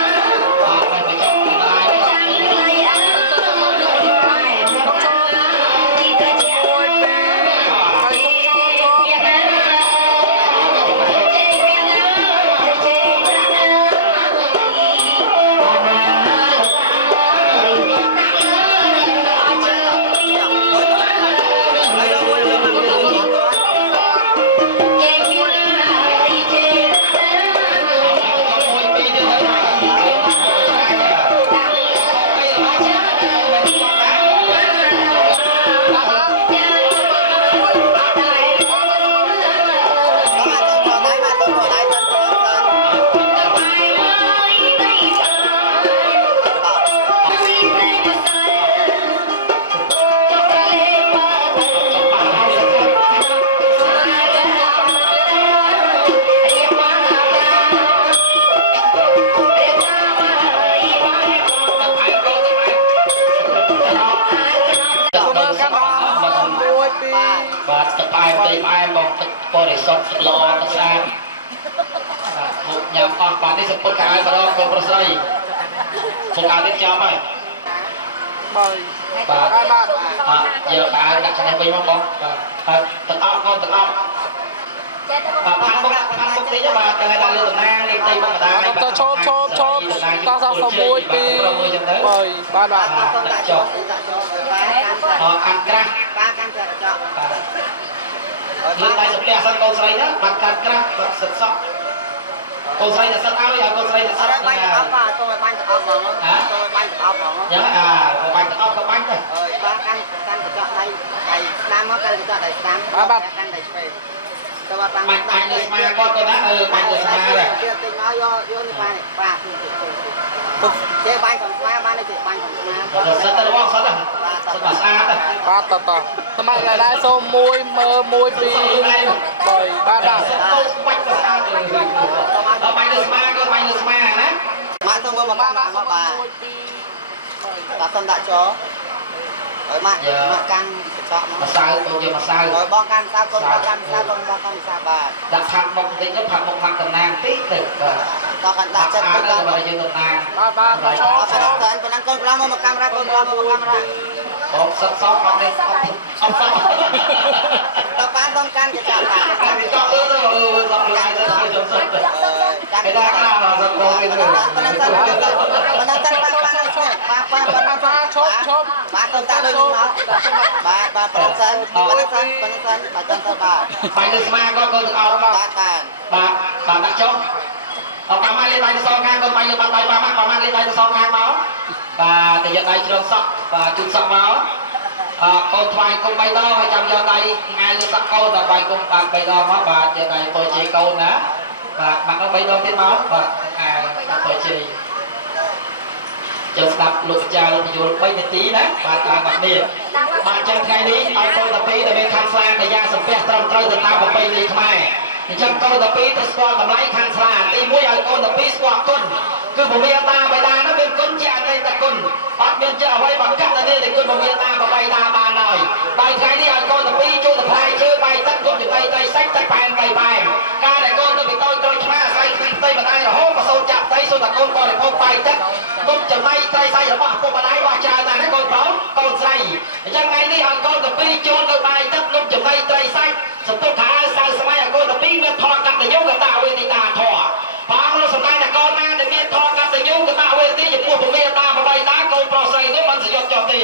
បរិសុទ្ធល្អស្អាតញ៉ាំអស់បាទនេះសពុតកាយម្ដងកូនប្រុសស្រីសុខាទៀតចាំហើយបាទយកកាយដាក់ឆ្នាំវិញមកបងបាទទាំងអស់កូនទាំងអស់បាទផាន់មុខតិចបាទតែដល់លើតំណាងលេខទីមកបណ្ដាតឈប់តស6 2 3បាទបាទចុះអាក្រាស់បាទកាន់តែចោលលើកដៃសំពះសិនកូនស្រីណាបាត់កាត់ក្រាស់បាត់សិតសក់កូនស្រីតែសិតឲ្យកូនស្រីតែសិតបាញ់អប់បាទទៅបាញ់ទៅអប់ហ្មងទៅបាញ់ទៅអប់ហ្មងយ៉ាងបាញ់ទៅអប់ទៅបាញ់ទៅបាទកាន់កញ្ចក់ដៃស្ដាំមកកាន់កញ្ចក់ដៃស្ដាំកាន់ដៃឆ្វេងទៅបាត់បាញ់បាញ់លើស្មាគាត់ទៅណាបាញ់លើស្មាដែរទៀតតិចមកយកនេះបាទទេបាញ់កំស្មាបានទេបាញ់កំស្មាសិតទៅរបស់សិតសិតមកស្អាតបាទតសម័យដែរសូម1មើ1 2 3បាទបាញ់ទៅស្អាតទៅបាញ់លើស្មាក៏បាញ់លើស្មាណាមកទៅមើលមកកាមេរ៉ាមកបាទបាទសុំដាក់ចោហើយមកកាន់កញ្ចក់មកម្សៅទៅយកម្សៅហើយបងកាន់ម្សៅកូនបងកាន់ម្សៅបងកាន់ម្សៅបាទដាក់ផាត់មុខបន្តិចទៅផាត់មុខផាត់តំណាងតិចទៅតោះកាន់ដាក់ចិត្តទៅដល់យើងតំណាងបាទអត់ដល់ប៉ុណ្ណឹងកូនប្រុសមកកាមេរ៉ាកូនប្រុសមកកាមេរ៉ាបងសិតសោះអត់នេះអត់សោះដល់បានបងកាន់កញ្ចក់បាទកាន់កញ្ចក់លើសោះឡាយទៅខ្ញុំសិតគេដាក់ណាសិតបងវិញប៉ុណ្ណឹងសិនប៉ុណ្ណឹងសិនបាទបាទឈប់បាទទៅតាដូចនេះមកបាទប៉ុណ្ណឹងសិនបាទចាំទៅបាទបាញ់លើស្មាគាត់ក៏ទៅអោបបាទបាទដាក់ចុះអត់តាមលេខដៃទៅសងខាងក៏បាញ់លើបាត់ដៃប៉ាម៉ាលេខដៃទៅសងខាងមកបាទទៅយកដៃជ្រងសក់បាទជូតសក់មកកូនថ្វាយគុំ3ដងហើយចាំយកដៃងាយលើសក់កូនដល់បាយគុំបាន3ដងមកបាទយកដៃទៅជ័យកូនណាបាទបាក់ដល់3ដងទៀតមកបាទទៅជ័យចូលស្ដាប់លោកអាចារ្យលោកពយល់3នាទីណាបាទតាមបាត់នេះបាទចឹងថ្ងៃនេះឲ្យកូនតាពីដែលមានខាងស្លាកាយាសំពះត្រឹមត្រូវទៅតាមប្រពៃណីខ្មែរអញ្ចឹងកូនតាពីទៅស្គាល់តម្លៃខាងស្លាទី1ឲ្យកូនតាពីស្គាល់គុណគឺពុំមានតាបៃតានោះមានគុណជាអតីតគុណអត់មានជាអ្វីបង្កាត់ទៅនេះគុណពុំមានតាបៃតាបានហើយបាយថ្ងៃនេះឲ្យកូនតាពីចូលទៅផ្លែជើបាយទឹកគុណចតីត្រីសាច់ទឹកបែន3បែនការដែលកូនទៅពីតូចក្រូចឆ្មាអាស្រ័យពីផ្ទៃម្ដាយរហូតក៏សូនចាក់ត្រីសូនតែកូនបរិភោគបាយទឹកគុណចំណៃត្រីសាច់របស់ពុកម្ដាយបោះចោលតែណាកូនប្រុសកូនស្រីអញ្ចឹងថ្ងៃនេះឲ្យកូនតាពីចូលទៅបាយទឹកនំចំណៃត្រីសាច់សន្ទុកថាសៅស្មៃឲ្យកូនតាពីមានធម៌កតញ្ញូកតវេទិតាធម៌ផងលោកសម្ដែងតែកូនណាដែលមានធម៌កតញ្ញូកតវេទិចំពោះពុំមានតាបបៃតាកូនប្រុសស្រីនោះមិនសយុទ្ធចុះទេ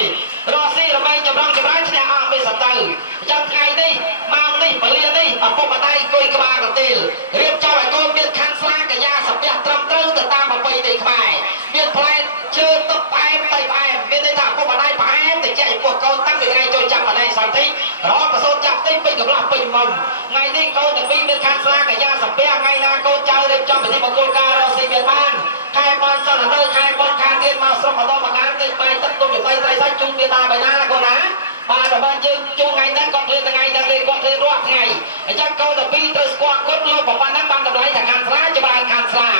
រស់ស៊ីរមែងចម្រងចម្រើនឈ្នះអស់មេសទៅអញ្ចឹងថ្ងៃនេះម៉ោងនេះពលានេះឪពុកម្ដាយអង្គុយក្បាលកន្ទេលរៀបចំឲ្យកូនមានខណ្ឌស្លាកាយាសំពះត្រឹមត្រូវទៅតាមប្រពៃណីខ្មែរមានផ្លែឈើទឹកផ្អែមតៃផ្អែមមានន័យថាឪពុកម្ដាយផ្អែមតែចំពោះកូនតាំងពីថ្ងៃចូលចាប់ម្ដាយសន្តិរហូតក៏សូនចាប់ទិញពេញកំឡោះពេញមុំថ្ងៃនេះកូនទាំងពីរមានខណ្ឌស្លាកាយាសំពះថ្ងៃណាកូនចៅរៀបចំពិធីមង្គលការរកស៊ីមានបានខែបានសន្តិនៅខែបុណ្យខាងទៀតមកស្រុកម្ដងម្កានទិញបាយទឹកទុំចំណីត្រីសាច់ជូនមេតាបៃតាណាកូនណាបាទបើយើងជូនថ្ងៃហ្នឹងគាត់ឃើញថ្ងៃហ្នឹងលេគាត់ឃើញរាល់ថ្ងៃអញ្ចឹងកូនទាំងពីរត្រូវស្គាល់គុណលោកប្រព័ន្ធហ្នឹងបានតម្លៃថាខាងស្លាច្បាស់ខាងស្លា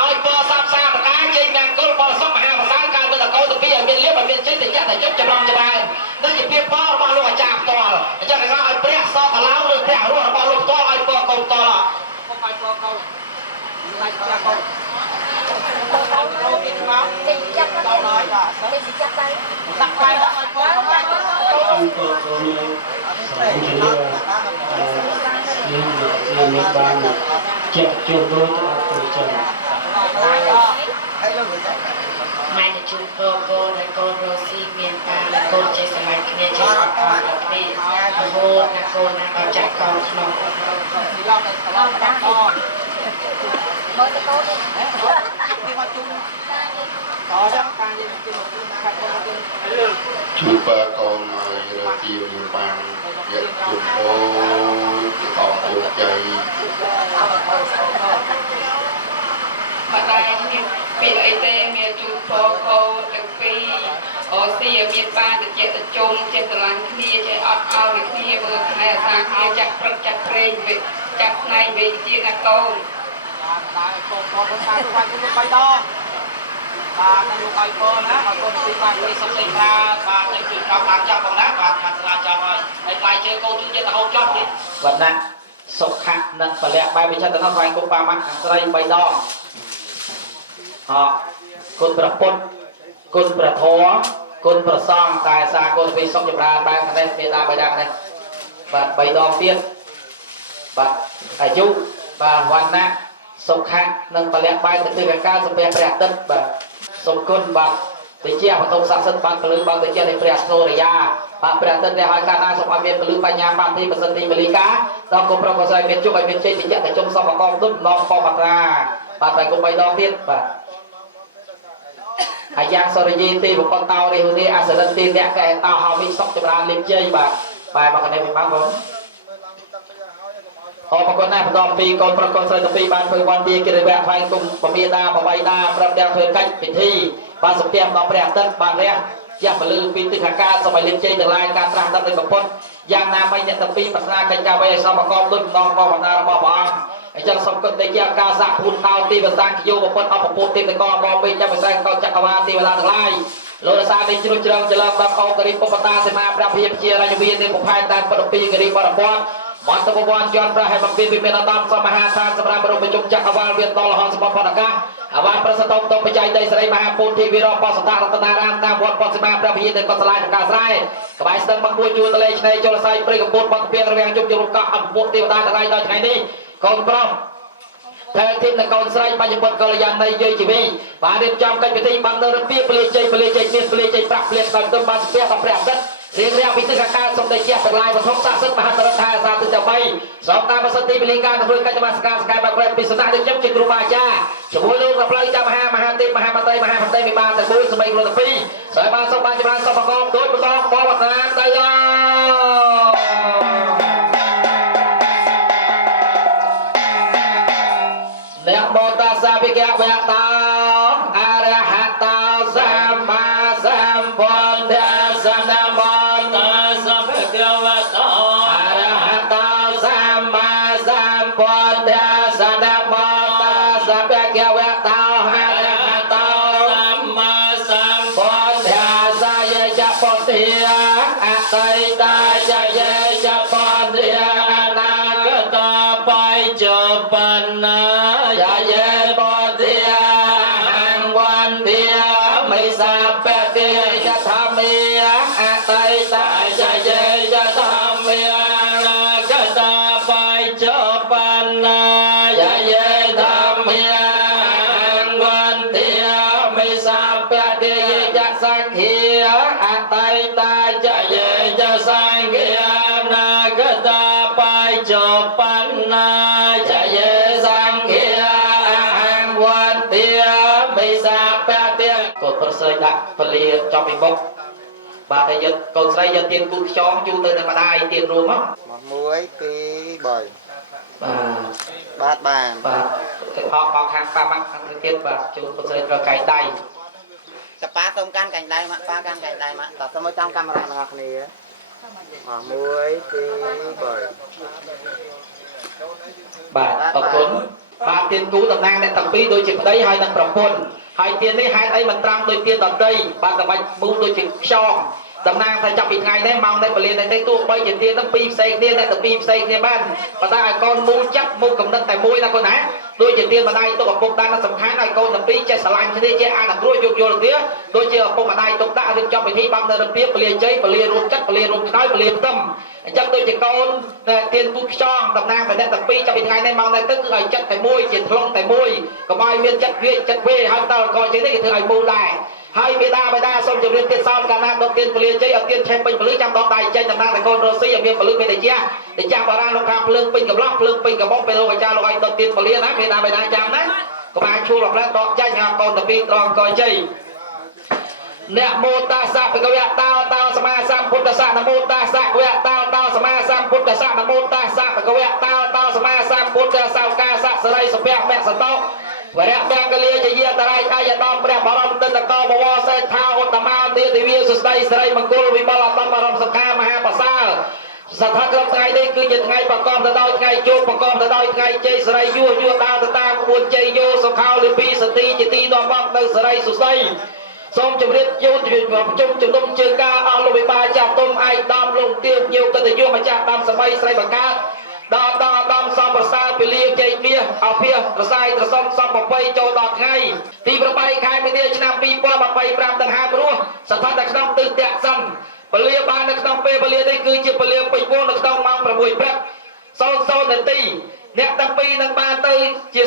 ឲ្យពរសាបសាប្រការជ័យមង្គលបរិសុទ្ធមហាប្រសាទការមើលតកូនទាំងពីរឲ្យមានលៀបឲ្យមានចិត្តតែតែជប់ចម្រងចម្រើននេះជាពាក្យពររបស់លោកអាចារ្យផ្ទាល់អញ្ចឹងគេថាឲ្យព្រះសតឡោឬព្រះរស់របស់លោកផ្ទាល់ឲ្យពរកូនផ្ទាល់កុំឲ្យពរកូនមិនឲ្យចាស់កូនចេញចាក់ទៅចេញចាក់ទៅដាក់បាយដាក់ឲ្យបងមានបានជាជួបដូចអត់ទៅចឹងម៉ែជួបកូនហើយកូនរស់ស៊ីមានតាកូនចេះស្រឡាញ់គ្នាចេះអត់អត់គ្នារហូតណាកូនណាក៏ចាក់កូនក្នុងយកទៅស្លាប់ដាក់កូនមើលទៅកូននេះគេមកជុំតោះចាំការយើងជុំខាត់កូនយើងជួបកូនហើយរកទីមានបានយកជុំអូអងជោគជ័យម្ដាយមានពេលអីទេមានជួបផងកូនទាំងពីរអូស៊ីមានបានតិចទៅជុំចេះស្រឡាញ់គ្នាចេះអត់ឲ្យគ្នាមើលថែអាសាគ្នាចាក់ព្រឹកចាក់ព្រេងវិចាក់ផ្នែកវិញជាណាកូនតាកូនបងតាទៅវាយលោក3ដងបាទនៅលោកឲ្យកូនណាឲ្យកូនពីបានលេខសុខលេខប្រាបាទទៅជួយដល់បានចាប់បងណាបាទខាងស្លាចាប់ហើយហើយផ្លែជើកូនជួយទៅហូបចប់ទៀតវណ្ណៈ សុខៈនិងពលៈបែបវិចិត្រទៅហើយគុំបាម៉ាក់ខាងស្រី3ដងគុណព្រះពុទ្ធគុណព្រះធម៌គុណព្រះសង្ឃតែសាគុណពីសុខចម្រើនបែបនេះមេដាបៃតានេះបាទ3ដងទៀតបាទអាយុបាទវណ្ណៈសុខៈនិងពលៈបែបទៅទិវាកាលសំពះព្រះអាទិត្យបាទសូមគុណបាទវិជាបតុស័ក្តិសិទ្ធិបានពលឺបានវិជានៃព្រះសូរិយាបាទព្រះអាទិត្យដែលឲ្យកាលណាសូមឲ្យមានពលឺបញ្ញាបានទីប្រសិទ្ធិមលិកាដល់គុំប្រកបស្រីមានជុកឲ្យមានជ័យតិចតែជុំសំបកងទុនឡងបបត្រាបាទតែគុំ3ដងទៀតបាទអាយ៉ាងសរិយទីប្រពន្ធតោរិះនេះអសរិទ្ធទីអ្នកកែតោហៅវិសុខចម្រើនលិមជ័យបាទបែបមកនេះវិញបងអរគុណណាស់បន្តពីកូនប្រុសកូនស្រីទាំងពីរបានធ្វើវត្តទាគិរិវៈថ្វាយគុំពមាតាបបៃតាប្រាប់ទាំងធ្វើកិច្ចពិធីបានសំពះដល់ព្រះអាទិត្យបានរះជាពលឺពីទិដ្ឋាការសម័យលិមជ័យទាំងឡាយការត្រាស់ដឹងនៃប្រពន្ធយ៉ាងណាមិញអ្នកទាំងពីរប្រាថ្នាកិច្ចការអ្វីឲ្យសមប្រកបដូចម្ដងបបតារបស់ព្រះអង្គអញ្ចឹងសូមគិតតែជាការសាក់ភូនតោទីវសាគយោប្រពន្ធអបពុទ្ធទេតកមកពេញចាំពិសេសកោចក្រវាលទេវតាទាំងឡាយលោកសានេះជ្រុះជ្រងច្រឡំដល់អង្គរីពុបតាសេមាព្រះភិជារាជវិមានពុផែនតាមបដពីគិរីបរពតបានទៅវត្តជាន់ព្រះហេមពីមានអត្តមសមហាឋានសម្រាប់ប្រពជុំចក្រវាលវាដល់លហសម្បត្តិផនកាអវាប្រសិទ្ធតបបច្ច័យដីស្រីមហាពុទ្ធធីវីរបសតារតនារាមតាមវត្តបសិមាព្រះភិជាកសលាចការស្រែក្បែរស្ទឹងបឹងមួយជួរទលេឆ្នេរជលស័យព្រៃកពុទ្ធបតពីរវាងជុំជុំកោអពុទ្ធទេវតាទាំងឡាយដល់ថ្ងៃនេះកូនប្រុសតែទីនកូនស្រីបញ្ញពុទ្ធកល្យាណីយាយជីវីបានរៀបចំកិច្ចពិធីបាននៅរបៀបពលិជ័យមានពលិជ័យប្រាក់ពលិដល់ទៅបានស្ពះដល់ព្រះអាទិត្យរៀងរាល់ពីទឹកអាកាសសូមតែជាទាំងឡាយវត្ថុស័ក្តិសិទ្ធិមហាតរដ្ឋាសាទិទាំង3សូមតាមប្រសិទ្ធិវិលីការធ្វើកិច្ចនមស្ការស្កាយបាក់ប្រែពីសំណាក់ដូចជាគ្រូបាអាចារ្យជាមួយលោកប្រផ្លូវចាំមហាទេពមហាបតីមហាបតីមានបានទាំង4សម្បេងលោកទាំង2ហើយបានសូមបានចម្រើនសុខប្រកបដោយបន្តបវតាទៅអ្នកបតាសាវិកៈវៈតាអរហតោសម្មាសម្ពុទ្ធសនមន្តសម្ភារវតោអរហតោសម្មាសម្ពុទ្ធសនមន្តសម្ភារវតោអរហតោសម្មាសម្ពុទ្ធសាយចពុទ្ធាអតីតាយេចពុទ្ធាអនាគតបច្ចុប្បន្នាដាក់ពលាចំពីមុខបាទតែយកកូនស្រីយកទៀនគូខ្យងជូនទៅនឹងម្ដាយទៀនរួមមក1 2 3បាទទៅអកខាងប៉ាម៉ាក់ខាងទៀតបាទជូនកូនស្រីត្រូវកែងដៃសប៉ាសូមកាន់កែងដៃម៉ាក់ប៉ាកាន់កែងដៃម៉ាក់តើសូមឲ្យចាំកាមេរ៉ាទាំងអស់គ្នា1 2 3បាទអរគុណបាទទៀនគូតំណាងអ្នកទាំងពីរដូចជាប្តីហើយនិងប្រពន្ធហើយទៀននេះហេតុអីមិនត្រាំដូចទៀនដតីបាទតែបាច់មូលដូចជាខ្យងតំណាងថាចាប់ពីថ្ងៃនេះម៉ោងនេះពលាននេះទោះបីជាទៀនទាំងពីរផ្សេងគ្នាតែពីរផ្សេងគ្នាបានប៉ុន្តែឲ្យកូនមូលចាប់មុខកំណត់តែមួយណាកូនណាដូចជាទៀនម្ដាយទុកឪពុកដាក់សំខាន់ឲ្យកូនទាំងពីរចេះស្រឡាញ់គ្នាចេះអានគ្រួយកយល់គ្នាដូចជាឪពុកម្ដាយទុកដាក់រៀបចំពិធីបាំនៅរបៀបពលាជ័យពលារួមចិត្តពលារួមខ្នើយពលាផ្ទឹមអញ្ចឹងដូចជាកូនទៀនគូខ្យងតំណាងតែអ្នកទាំងពីរចាប់ពីថ្ងៃនេះម៉ោងនេះទៅគឺឲ្យចិត្តតែមួយជាថ្លុងតែមួយកុំឲ្យមានចិត្តវាចិត្តវេហើយដល់កូនជ័យនេះគឺធ្វើឲ្យមូលដែរហើយបិតាសូមជម្រាបទៀតសោតកាលណាដុតទៀនពលាជ័យឲ្យទៀនឆេះពេញពលឺចាំដកដៃចេញតំណាងតែកូនរស់ស៊ីឲ្យមានពលឺមានតែចាស់បារាណលោកថាភ្លើងពេញកំឡោះភ្លើងពេញកំបងពេលលោកអាចារ្យលោកឲ្យដុតទៀនពលាណាបិតាចាំណាកុំឲ្យឈួលរកលែដកចាញ់ឲ្យកូនទាំងពីរត្រង់កូនជ័យអ្នកមោតាសៈភគវៈតោសម្មាសម្ពុទ្ធស្សៈនមោតាសៈវៈតោសម្មាសម្ពុទ្ធស្សៈនមោតាសៈភគវៈតោសម្មាសម្ពុទ្ធស្សៈកាសៈសរិសុភៈមគ្គសតោវរៈបង្កលាជាយាតរាយអាយតំព្រះបរមទិដ្ឋកោបវរសេដ្ឋាឧត្តមាទេទិវាសុស្ដីសិរីមង្គលវិបលអត្តមបរមសុខាមហាប្រសើរស្ថានភាពថ្ងៃនេះគឺជាថ្ងៃប្រកបទៅដោយថ្ងៃជោគប្រកបទៅដោយថ្ងៃជ័យសិរីយុះដើរទៅតាមក្បួនជ័យយោសុខោលិពីសតិជាទីនាំមកនៅសិរីសុស្ដីសូមជម្រាបជូនប្រជុំជំនុំជើងការអស់លោកវិបាលចាស់ទុំឯកឧត្តមលោកទាវញៀវកិត្តិយសម្ចាស់តាមសម័យស្រីបង្កើត ដល់សំប្រសើរពលាជ័យមាសអភិសរសាយត្រសំសំ20ចូលដល់ថ្ងៃទី8ខែមីនាឆ្នាំ2025ដង្ហើមរស់ស្ថិតនៅក្នុងទិសតាក់សិនពលាបាននៅក្នុងពេលវេលានេះគឺជាពលាពេញវងនៅក្នុងម៉ោង6ព្រឹក00នាទីអ្នកទាំងពីរនឹងបានទៅជា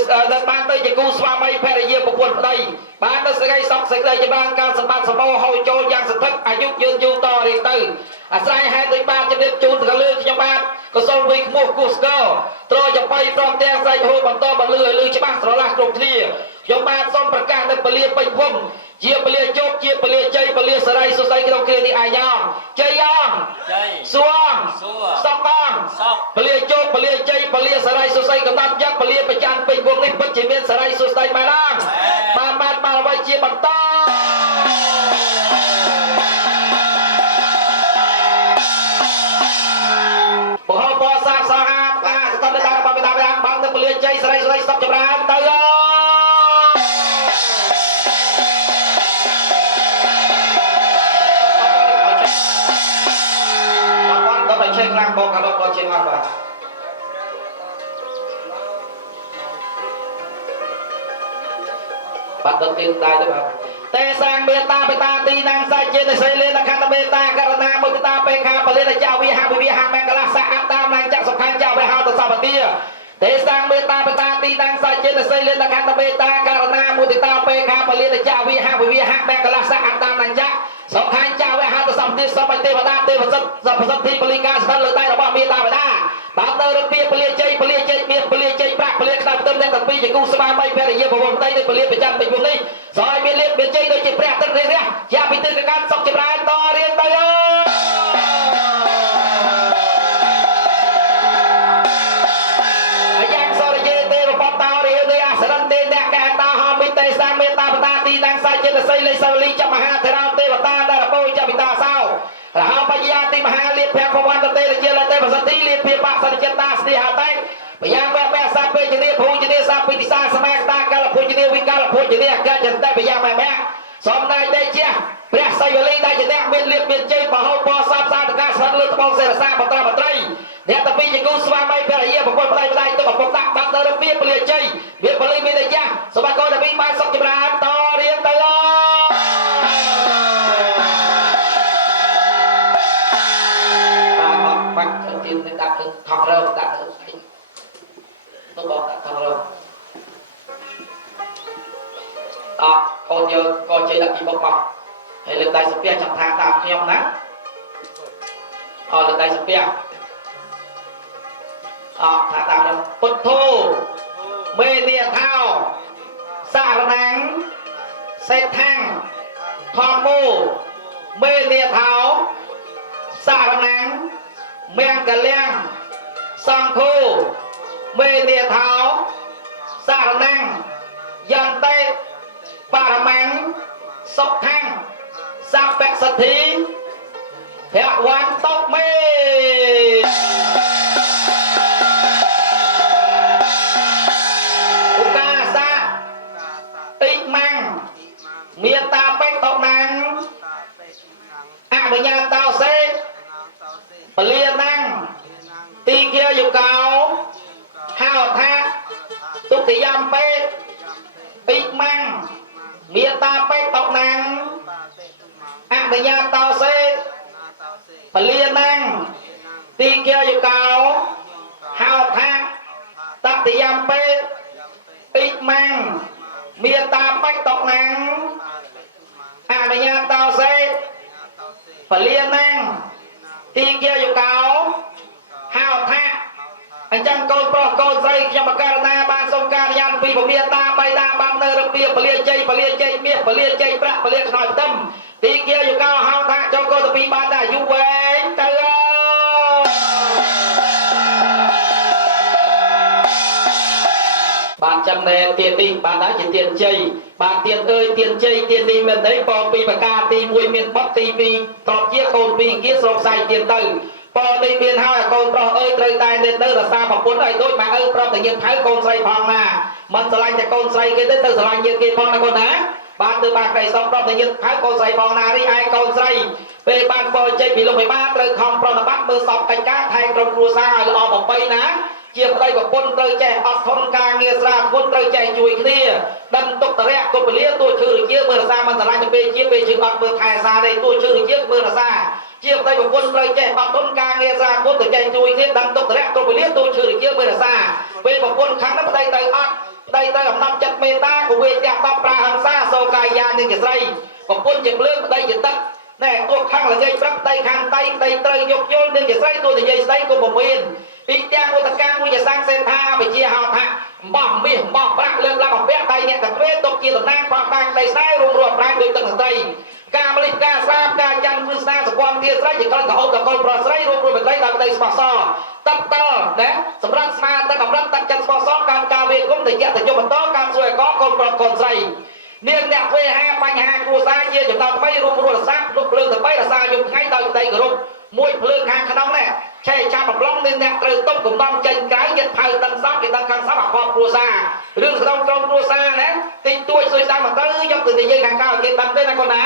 គូស្វាមីភរិយាប្រពន្ធប្តីបាននៅសេចក្តីសុខសេចក្តីចម្រើនការសម្បត្តិសម្បូរហូរចូលយ៉ាងសន្ធឹកអាយុយឺនយូរតរៀងទៅអាស្រ័យហេតុដោយបានជំរាបជូនទៅលើខ្ញុំបាទក៏សូមវិខ្មោះគូស្គរត្រចំបៃព្រមទាំងស្រែកហូរបន្តបន្លឺឲ្យលឺច្បាស់ស្រឡះគ្រប់គ្នាខ្ញុំបាទសូមប្រកាសនៅពលាពេញភូមិជាពលាជោគជាពលាជ័យពលាសរីសុស័យក្នុងគ្រានេះអាយ៉ងជ័យយ៉ងសួងសក់បងពលាជោគពលាជ័យពលាសរីសុស័យកំណត់យ៉ាងពលាប្រចាំពេញភូមិនេះពិតជាមានសរីសុស័យបានឡើងបានអ្វីជាបន្តបោះបោះសាបសហាអាស្ថិតនៅតាមបបតាបានទៅពលាជ័យសរីសុស័យសុខចម្រើនទៅឆេខ្លាំងបងកាត់ដល់ឆេខ្លាំងបាទបាត់ដល់ទីដែរទៅបាទទេសាងមេត្តាបេតាទីណាងសាជានិស័យលេនខណ្ឌមេត្តាករណាមុទិតាបេខាពលិតចៅវិហាវិហាមង្គលស័កអតាមណាងចក្រសុខានចៅវិហោតសពទាទេសាងមេត្តាបេតាទីណាងសាជានិស័យលេនខណ្ឌមេត្តាករណាមុទិតាបេខាពលិតចៅវិហាវិហាមង្គលស័កអតាមណាងចក្រសុខានចៅវិហោតសពទាសពទេវតាទេវសិទ្ធសពសិទ្ធិបលិកាស្ថិតលើដៃរបស់មេត្តាបេតាបានទៅរពីពលាជ័យមានពលាជ័យប្រាក់ពលាខ្នាតផ្ទឹមទាំងពីរជាគូស្វាមីភរិយាប្រពន្ធតីនៃពលាប្រចាំពេញវងនេះសោយមានលៀបមានជ័យដូចជាព្រះទឹកនេះជាពិធីការសុខចម្រើនតរៀងទៅអាយ៉ាងសរយេទេបបតោរៀងនេះអសរន្ទេអ្នកកែតោហោមិទេសាមេតាបតាទីដាងសាចិត្តស័យលេសវលីចមហាធរោទេវតាដែលពោចពិតាសោរហោបញ្ញាទីមហាលៀបភពវន្តទេជាលទេប្រសិទ្ធិលៀបភបសរិចិត្តតាស្នេហាតែបញ្ញាវៈសាពេជនីភូជនីសាពិតិសាសមាកតាកាលភូជនីវិកាលភូជនីអកចន្ទបញ្ញាមៈសំណាយដេជាព្រះសីវលីដែលជាអ្នកមានលៀបមានជ័យបហោបសពសាតកាស្ថិតលើត្បូងសេរសាបត្រត្រីអ្នកតពីជាគូស្វាមីភរិយាប្រពន្ធប្តីម្ដាយទៅបពុកដាក់បាត់ទៅរពីពលាជ័យវាពលិមានតែយ៉ាសបាកោតពីបានសុខចម្រើនតរៀងទៅបាត់ទីនឹងដាក់ទៅខំរើដាក់ទៅទៅបោះដាក់ខំរើកូនយើងក៏ជ័យដាក់ពីបុកបោះហើយលើកដៃសំពះចាំថាតាមខ្ញុំណាលើកដៃសំពះថាតាមពុទ្ធោមេនីថោសារណាំងសេដ្ឋាំងធម្មោមេនីថោសារណាំងមង្គលំសង្ឃោមេនីថោសារណាំងយន្តេបរមੰសុខੰសព្វសិទ្ធិភវន្តមេ មានតាបេតតណាំងអនុញ្ញាតតោសេពលាណាំងទីគាយុកោហៅថាទុតិយំពេអ៊ីម៉ាំងមានតាបេតតណាំងអនុញ្ញាតតោសេពលាណាំងទីគាយុកោហៅថាតតិយំពេអ៊ីម៉ាំងមានតាបេតតណាំងអនុញ្ញាតតោសេពលាណាំងទីគាយុកោហៅថាអញ្ចឹងកូនប្រុសកូនស្រីខ្ញុំបករណាបានសូមការអនុញ្ញាតពីពមាតាបៃតាបាននៅរពីពលាជ័យមាសពលាជ័យប្រាក់ពលាខ្នើយផ្ទឹមទីគាយុកោហៅថាចូលកូនទៅពីបានតែអាយុវែងទៅបានចាំណែទៀននេះបានដែរជាទៀនជ័យបានទៀនអើយទៀនជ័យទៀននេះមានន័យពពីប្រការទី1មានបត់ទី2តបជាកូន2គៀស្រោបខ្សែទៀនទៅពនេះមានហើយកូនប្រុសអើយត្រូវតែនៅរសាប្រពន្ធឲ្យដូចម៉ែអើប្រុសតែយើងថៅកូនស្រីផងណាមិនស្រឡាញ់តែកូនស្រីគេទៅស្រឡាញ់យើងគេផងណាកូនណា បានទៅបានក្តីសុំប្រពញ្ញាហើយកូនស្រីបងណារីឯកូនស្រីពេលបានបរិជ័យពីលោកមេបាត្រូវខំប្រណិប័តមើលសពកិច្ចការថែក្រុមគ្រួសារឲ្យល្អបំបីណាជាប្តីប្រពន្ធត្រូវចេះអត់ធន់ការងារស្រាលធ្ងន់ត្រូវចេះជួយគ្នាដឹងទុកតរៈគុពលាទួឈឺរជាមើលរសាមិនឆ្លាញ់ទៅពេលជាពេលឈឺអត់មើលថែសារទេទួឈឺរជាមើលរសាជាប្តីប្រពន្ធត្រូវចេះអត់ធន់ការងារស្រាលធ្ងន់ត្រូវចេះជួយគ្នាដឹងទុកតរៈគុពលាទួឈឺរជាមើលរសាពេលប្រពន្ធខាងនោះប្តីទៅអត់ប្តីទៅអំណត់ចិត្តមេត្តាក៏វាចាក់បបប្រាហិង្សាសោកាយានឹងជាស្រីប្រពន្ធជាភ្លើងប្តីជាទឹកណែទោះខាងល្ងាចព្រឹកប្តីខាងតៃប្តីត្រូវយកយល់នឹងជាស្រីទោះនិយាយស្ដីក៏មិនមានពីទាំងឧតកាមួយជាសាំងសេនថាវិជាហោថាអំបោះមាសអំបោះប្រាក់លើកឡើងអំពាក់ដៃអ្នកតែទ្វេទុកជាតំណាងប្រកាសដីស្នេហ៍រួមរស់ប្រាំដោយទឹកស្ត្រីការមលិការស្រាបការចាន់គ្រឹះស្នាសពន្ធទាស្រីជាក្លិនកោបតកូនប្រុសស្រីរួមរស់បដីដល់ក្តីស្បោះសទឹកតណាសម្រាប់ស្មាទឹកកម្រិតទឹកចិត្តស្បោះសការការវាគុំទៅយកទៅយកបន្តការសួរឲ្យកកូនប្រុសកូនស្រីនាងអ្នកវេហាបញ្ហាគ្រួសារជាចំណោទថ្មីរួមរស់រសាលុបភ្លើងទៅបីរសាយំថ្ងៃដោយក្តីគោរពមួយភ្លើងខាងក្នុងនេះឆេចាប់ប្រឡងនឹងអ្នកត្រូវតុបកំដំចេញក្រៅយកផៅទឹកសក់គេដឹងខាងសក់អបគ្រួសាររឿងក្នុងក្រុមគ្រួសារណាតិចតួចសុយតាមទៅយកទៅនិយាយខាងក្រៅគេដឹងទេណាកូនណា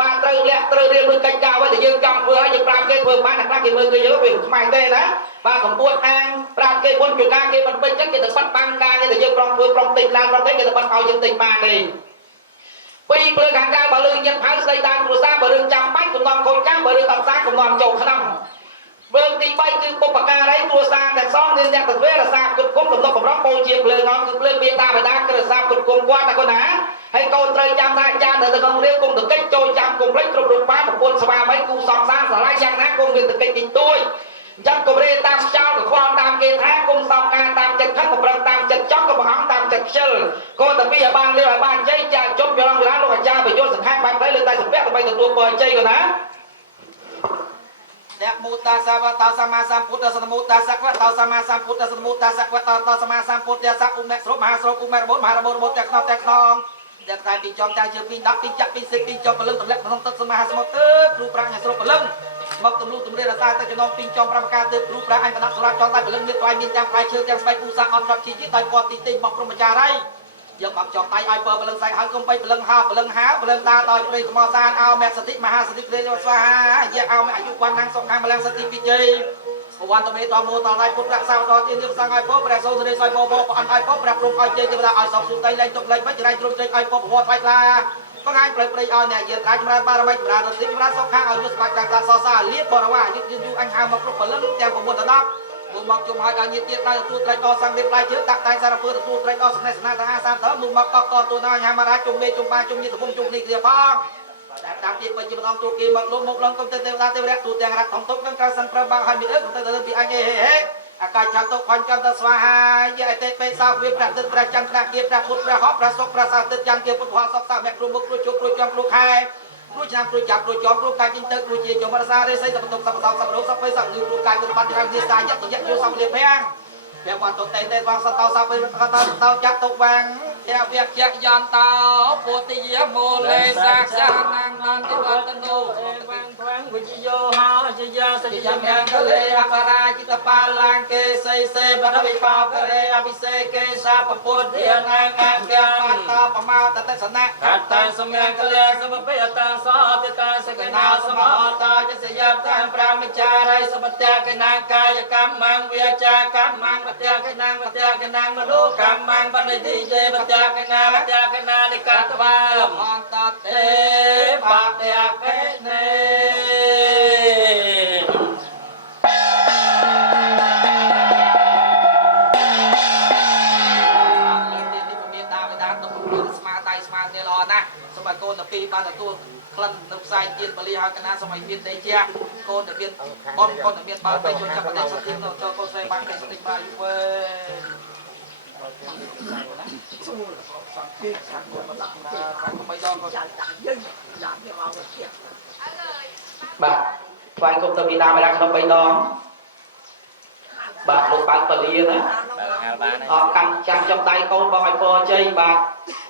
បានត្រូវលាក់ត្រូវរៀនមើលកិច្ចការឲ្យតែយើងចង់ធ្វើឲ្យយើងប្រាប់គេធ្វើបានតែខ្លះគេមើលគេយកវាខ្មៅទេណាបាទកម្ពុជាអាងប្រាប់គេមុនពីការគេមិនពេញចិត្តគេទៅបាត់បានការគេតែយើងប្រំធ្វើប្រំតិចឡានប្រំតិចគេទៅបាត់ឲ្យយើងតិចបានទេពីព្រឹកខាងក្រៅបើលឺញ៉ាំផៅស្ដីតាមគ្រួសារបើរឿងចាំបាច់កំណត់កូនចាំបើរឿងអត់សារកំណត់ចូលក្នុងបើទី3គឺបុព្វការីគ្រួសារទាំងសងមានអ្នកទៅរសាគុតគុំទំនុកបំរុងបូជាភ្លើងអត់គឺភ្លើងមានតាបិតាក្រសាគុតគុំគាត់ណាកូនណាហើយកូនត្រូវចាំថាចានៅក្នុងរៀនគុំតកិច្ចចូលចាំគុំភ្លេចគ្រប់រូបបានប្រពន្ធស្វាមីគូសង្សារស្រឡាញ់យ៉ាងណាគុំមានតកិច្ចទីទួយចាំកុំរេតាមចោលក៏ខ្វល់តាមគេថាគុំសំការតាមចិត្តខឹងកម្រឹងតាមចិត្តចង់ក៏បង្អង់តាមចិត្តខ្ជិលកូនតែពីឲ្យបានលឿនឲ្យបានជ័យចាជុំយល់ឡើងលោកអាចារ្យបញ្យលសង្ខេបបានទៅលើតែសម្ពាក់ដើម្បីទទួលបរិជ័យកូនណាអ្នកមោតាសាវតាសម្មាសម្ពុទ្ធសនមោតាសក្វតោសម្មាសម្ពុទ្ធសនមោតាសក្វតោសម្មាសម្ពុទ្ធសក្ឧមេស្រុបមហាស្រុបឧមេរបូតមហារបូតរបូតតែខ្នងតែខ្នងតែខ្សែពីចំតែជើងពី10ពីចាក់ពីសិកពីចំពលឹងទម្លាក់ក្នុងទឹកសមាសមុទ្រទៅគ្រូប្រាជ្ញាស្រុបពលឹងមកទម្លុះទម្លាក់រសាទៅចំណងពីចំ5ការទៅគ្រូប្រាជ្ញាអញបដាប់ស្លាប់ចង់តែពលឹងមានផ្លែមានទាំងផ្លែឈើទាំងស្បែកពូសាអត់រាប់ជីជីដោយពណ៌ទីទីមកព្រមចារៃយកមកចង់តៃឲ្យពើពលឹងស្អែកហើយកុំបីពលឹងហើពលឹងហើពលឹងតាដោយព្រៃថ្មសានអោមេសតិមហាសតិព្រៃស្វាយាអោមេអាយុគាត់ខាងសុខខាងមលងសតិពីជ័យវន្តមេតមោតឡៃពុទ្ធរក្សាដល់ទីនេះសង្ឃឲ្យពោព្រះសូរសេរីសយពោពោប្រអន់ឲ្យពោព្រះព្រមឲ្យជ័យទេវតាឲ្យសពសុតៃលែងទុកលែងវិញចរៃជ្រុំជ័យឲ្យពោពវត្តថ្លៃឡាបង្ហាញប្រៃឲ្យអ្នកយាត្រាចម្រើនបារមីចម្រើនរតិចម្រើនសុខខាងឲ្យយុស្បាច់ការសរសារលៀបបរិវារយឺតយូរអញហៅមកគ្រប់ពលឹងទាំង9ដណ្ដប់មកជុំឲ្យដល់ញាតិទៀតដល់ទទួលត្រេកអរសង្ឃមានផ្លែជើដាក់តែសារពើទទួលត្រេកអរសំណេះសំណាងទាំង50ទៅមកកកតទៅណាញ៉ាំរាជជុំមេជុំបាជុំញាតិភូមិជុំនេះគ្នាផងតែតាមទៀតវិញជាម្ដងទូគេមកលោកមកឡងកុំទៅទេវតាទេវរៈទូទាំងរៈធំទុកនឹងការសង្គ្រោះបាក់ឲ្យមានអើទៅពីអញហេអាកាចឆាតុផាញ់កម្មតស្វាហាយអតិបេសាវាប្រតិព្រះចន្ទព្រះគៀព្រះពុទ្ធព្រះហបព្រះសុខព្រះសាទិចន្ទគៀពុទ្ធវសុខសាមគ្រូមុខគ្រូជុកគ្រូចំគ្រូខែគ្រូឆ្នាំគ្រូចាប់គ្រូជាប់គ្រូកាច់ជីងទៅគ្រូជាចំរសារិស័យសពតុកសពសោសពរោសពពេសពងឺគ្រូកាច់គ្រូបាត់ច្រើនវិសាយយៈយៈយោសំលៀបភាំងព្រះវត្តតេតេវងសតោសាពេកតតោចាក់ទុកវាំងទេវៈជាយន្តោពុទ្ធិយមូលេសាចានាងនន្តិវតនោវាំងខ្វាំងវិជ្ជយោហោជាយាសយមយ៉ាងកលេអបរាជិតបាឡាងកេសីសេបរវិបោករេអភិសេកេសាពពុទ្ធិនាងអគ្គបតបមោតតសណៈកតតាសមយ៉ាងកលេសមពេអតាសោទិតាសកណោសមោតោចសយតានប្រាមចារៃសមតៈកណាកាយកម្មងវាចាកម្មងមតៈកណាងមតៈកណាងមនោកម្មងបនិតិយេមតៈកណាមតៈកណានិកតវាអន្តតេបតៈកេនេស្មានេះល្អណាស់សូមឲ្យកូនទាំងពីរបានទទួលក្លិននៅផ្សាយជាតិបលីហើយកណាសូមឲ្យមានទេជាកូនតែមានបងកូនតែមានបើទៅជួយចាប់បដិសតិទៅចូលកូនស្រីបានគេសតិបានយូរវែងស្មូលសង្កេតខាងមកដាក់ខាងមិនដល់ក៏ចាក់យើងដាក់វាមកវាទៀតបាទថ្វាយគុំទៅពីដើមដល់ក្នុង3ដងបាទលោកបើកពលាណាអត់កាន់ចាំចំដៃកូនបងឲ្យពរជ័យបាទ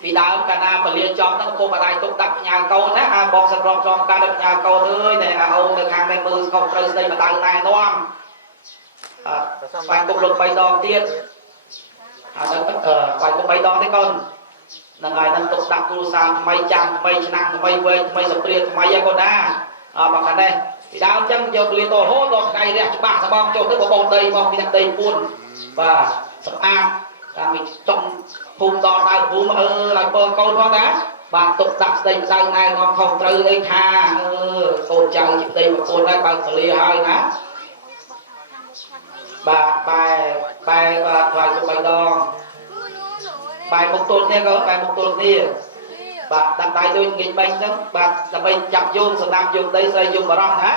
ពីដើមកាលណាពលាចំហ្នឹងពុំអាចទុកដាក់ផ្ញើកូនណាអាបងសម្រាប់ចងការដល់ផ្ញើកូនអើយតែអាអូននៅខាងនេះមើលខុសត្រូវស្ដីម្ដៅណែនាំស្វែងគុំលោក3ដងទៀតហើយស្វែងគុំ3ដងទេកូន នឹងហើយនឹងទុកដាក់គ្រួសារថ្មីចាំថ្មីឆ្នាំថ្មីវែងថ្មីសព្រាថ្មីឯកូនណាបើខាងនេះពីដើមអញ្ចឹងយកលីតរហូតដល់ថ្ងៃរះច្បាស់សបងចុះទៅបបងដីមកពីអ្នកដីពួនបាទសម្អាតតាមវិចុងភូមិដល់ដើមភូមិឲ្យពងកូនផងណាបាទទុកដាក់ស្ដីម្ដៅណែនាំខុសត្រូវអីថាកូនចៅជីដីប្រពន្ធហើយបើកសាលាហើយណាបាទបែបាទថ្លៃទៅ3ដងបែមុខទល់គ្នាក៏បែមុខទល់គ្នាបាទដាក់ដៃដូចងាយបាញ់ហ្នឹងបាទដើម្បីចាប់យោងសំណាមយោងដីស្រីយោងបរោះណា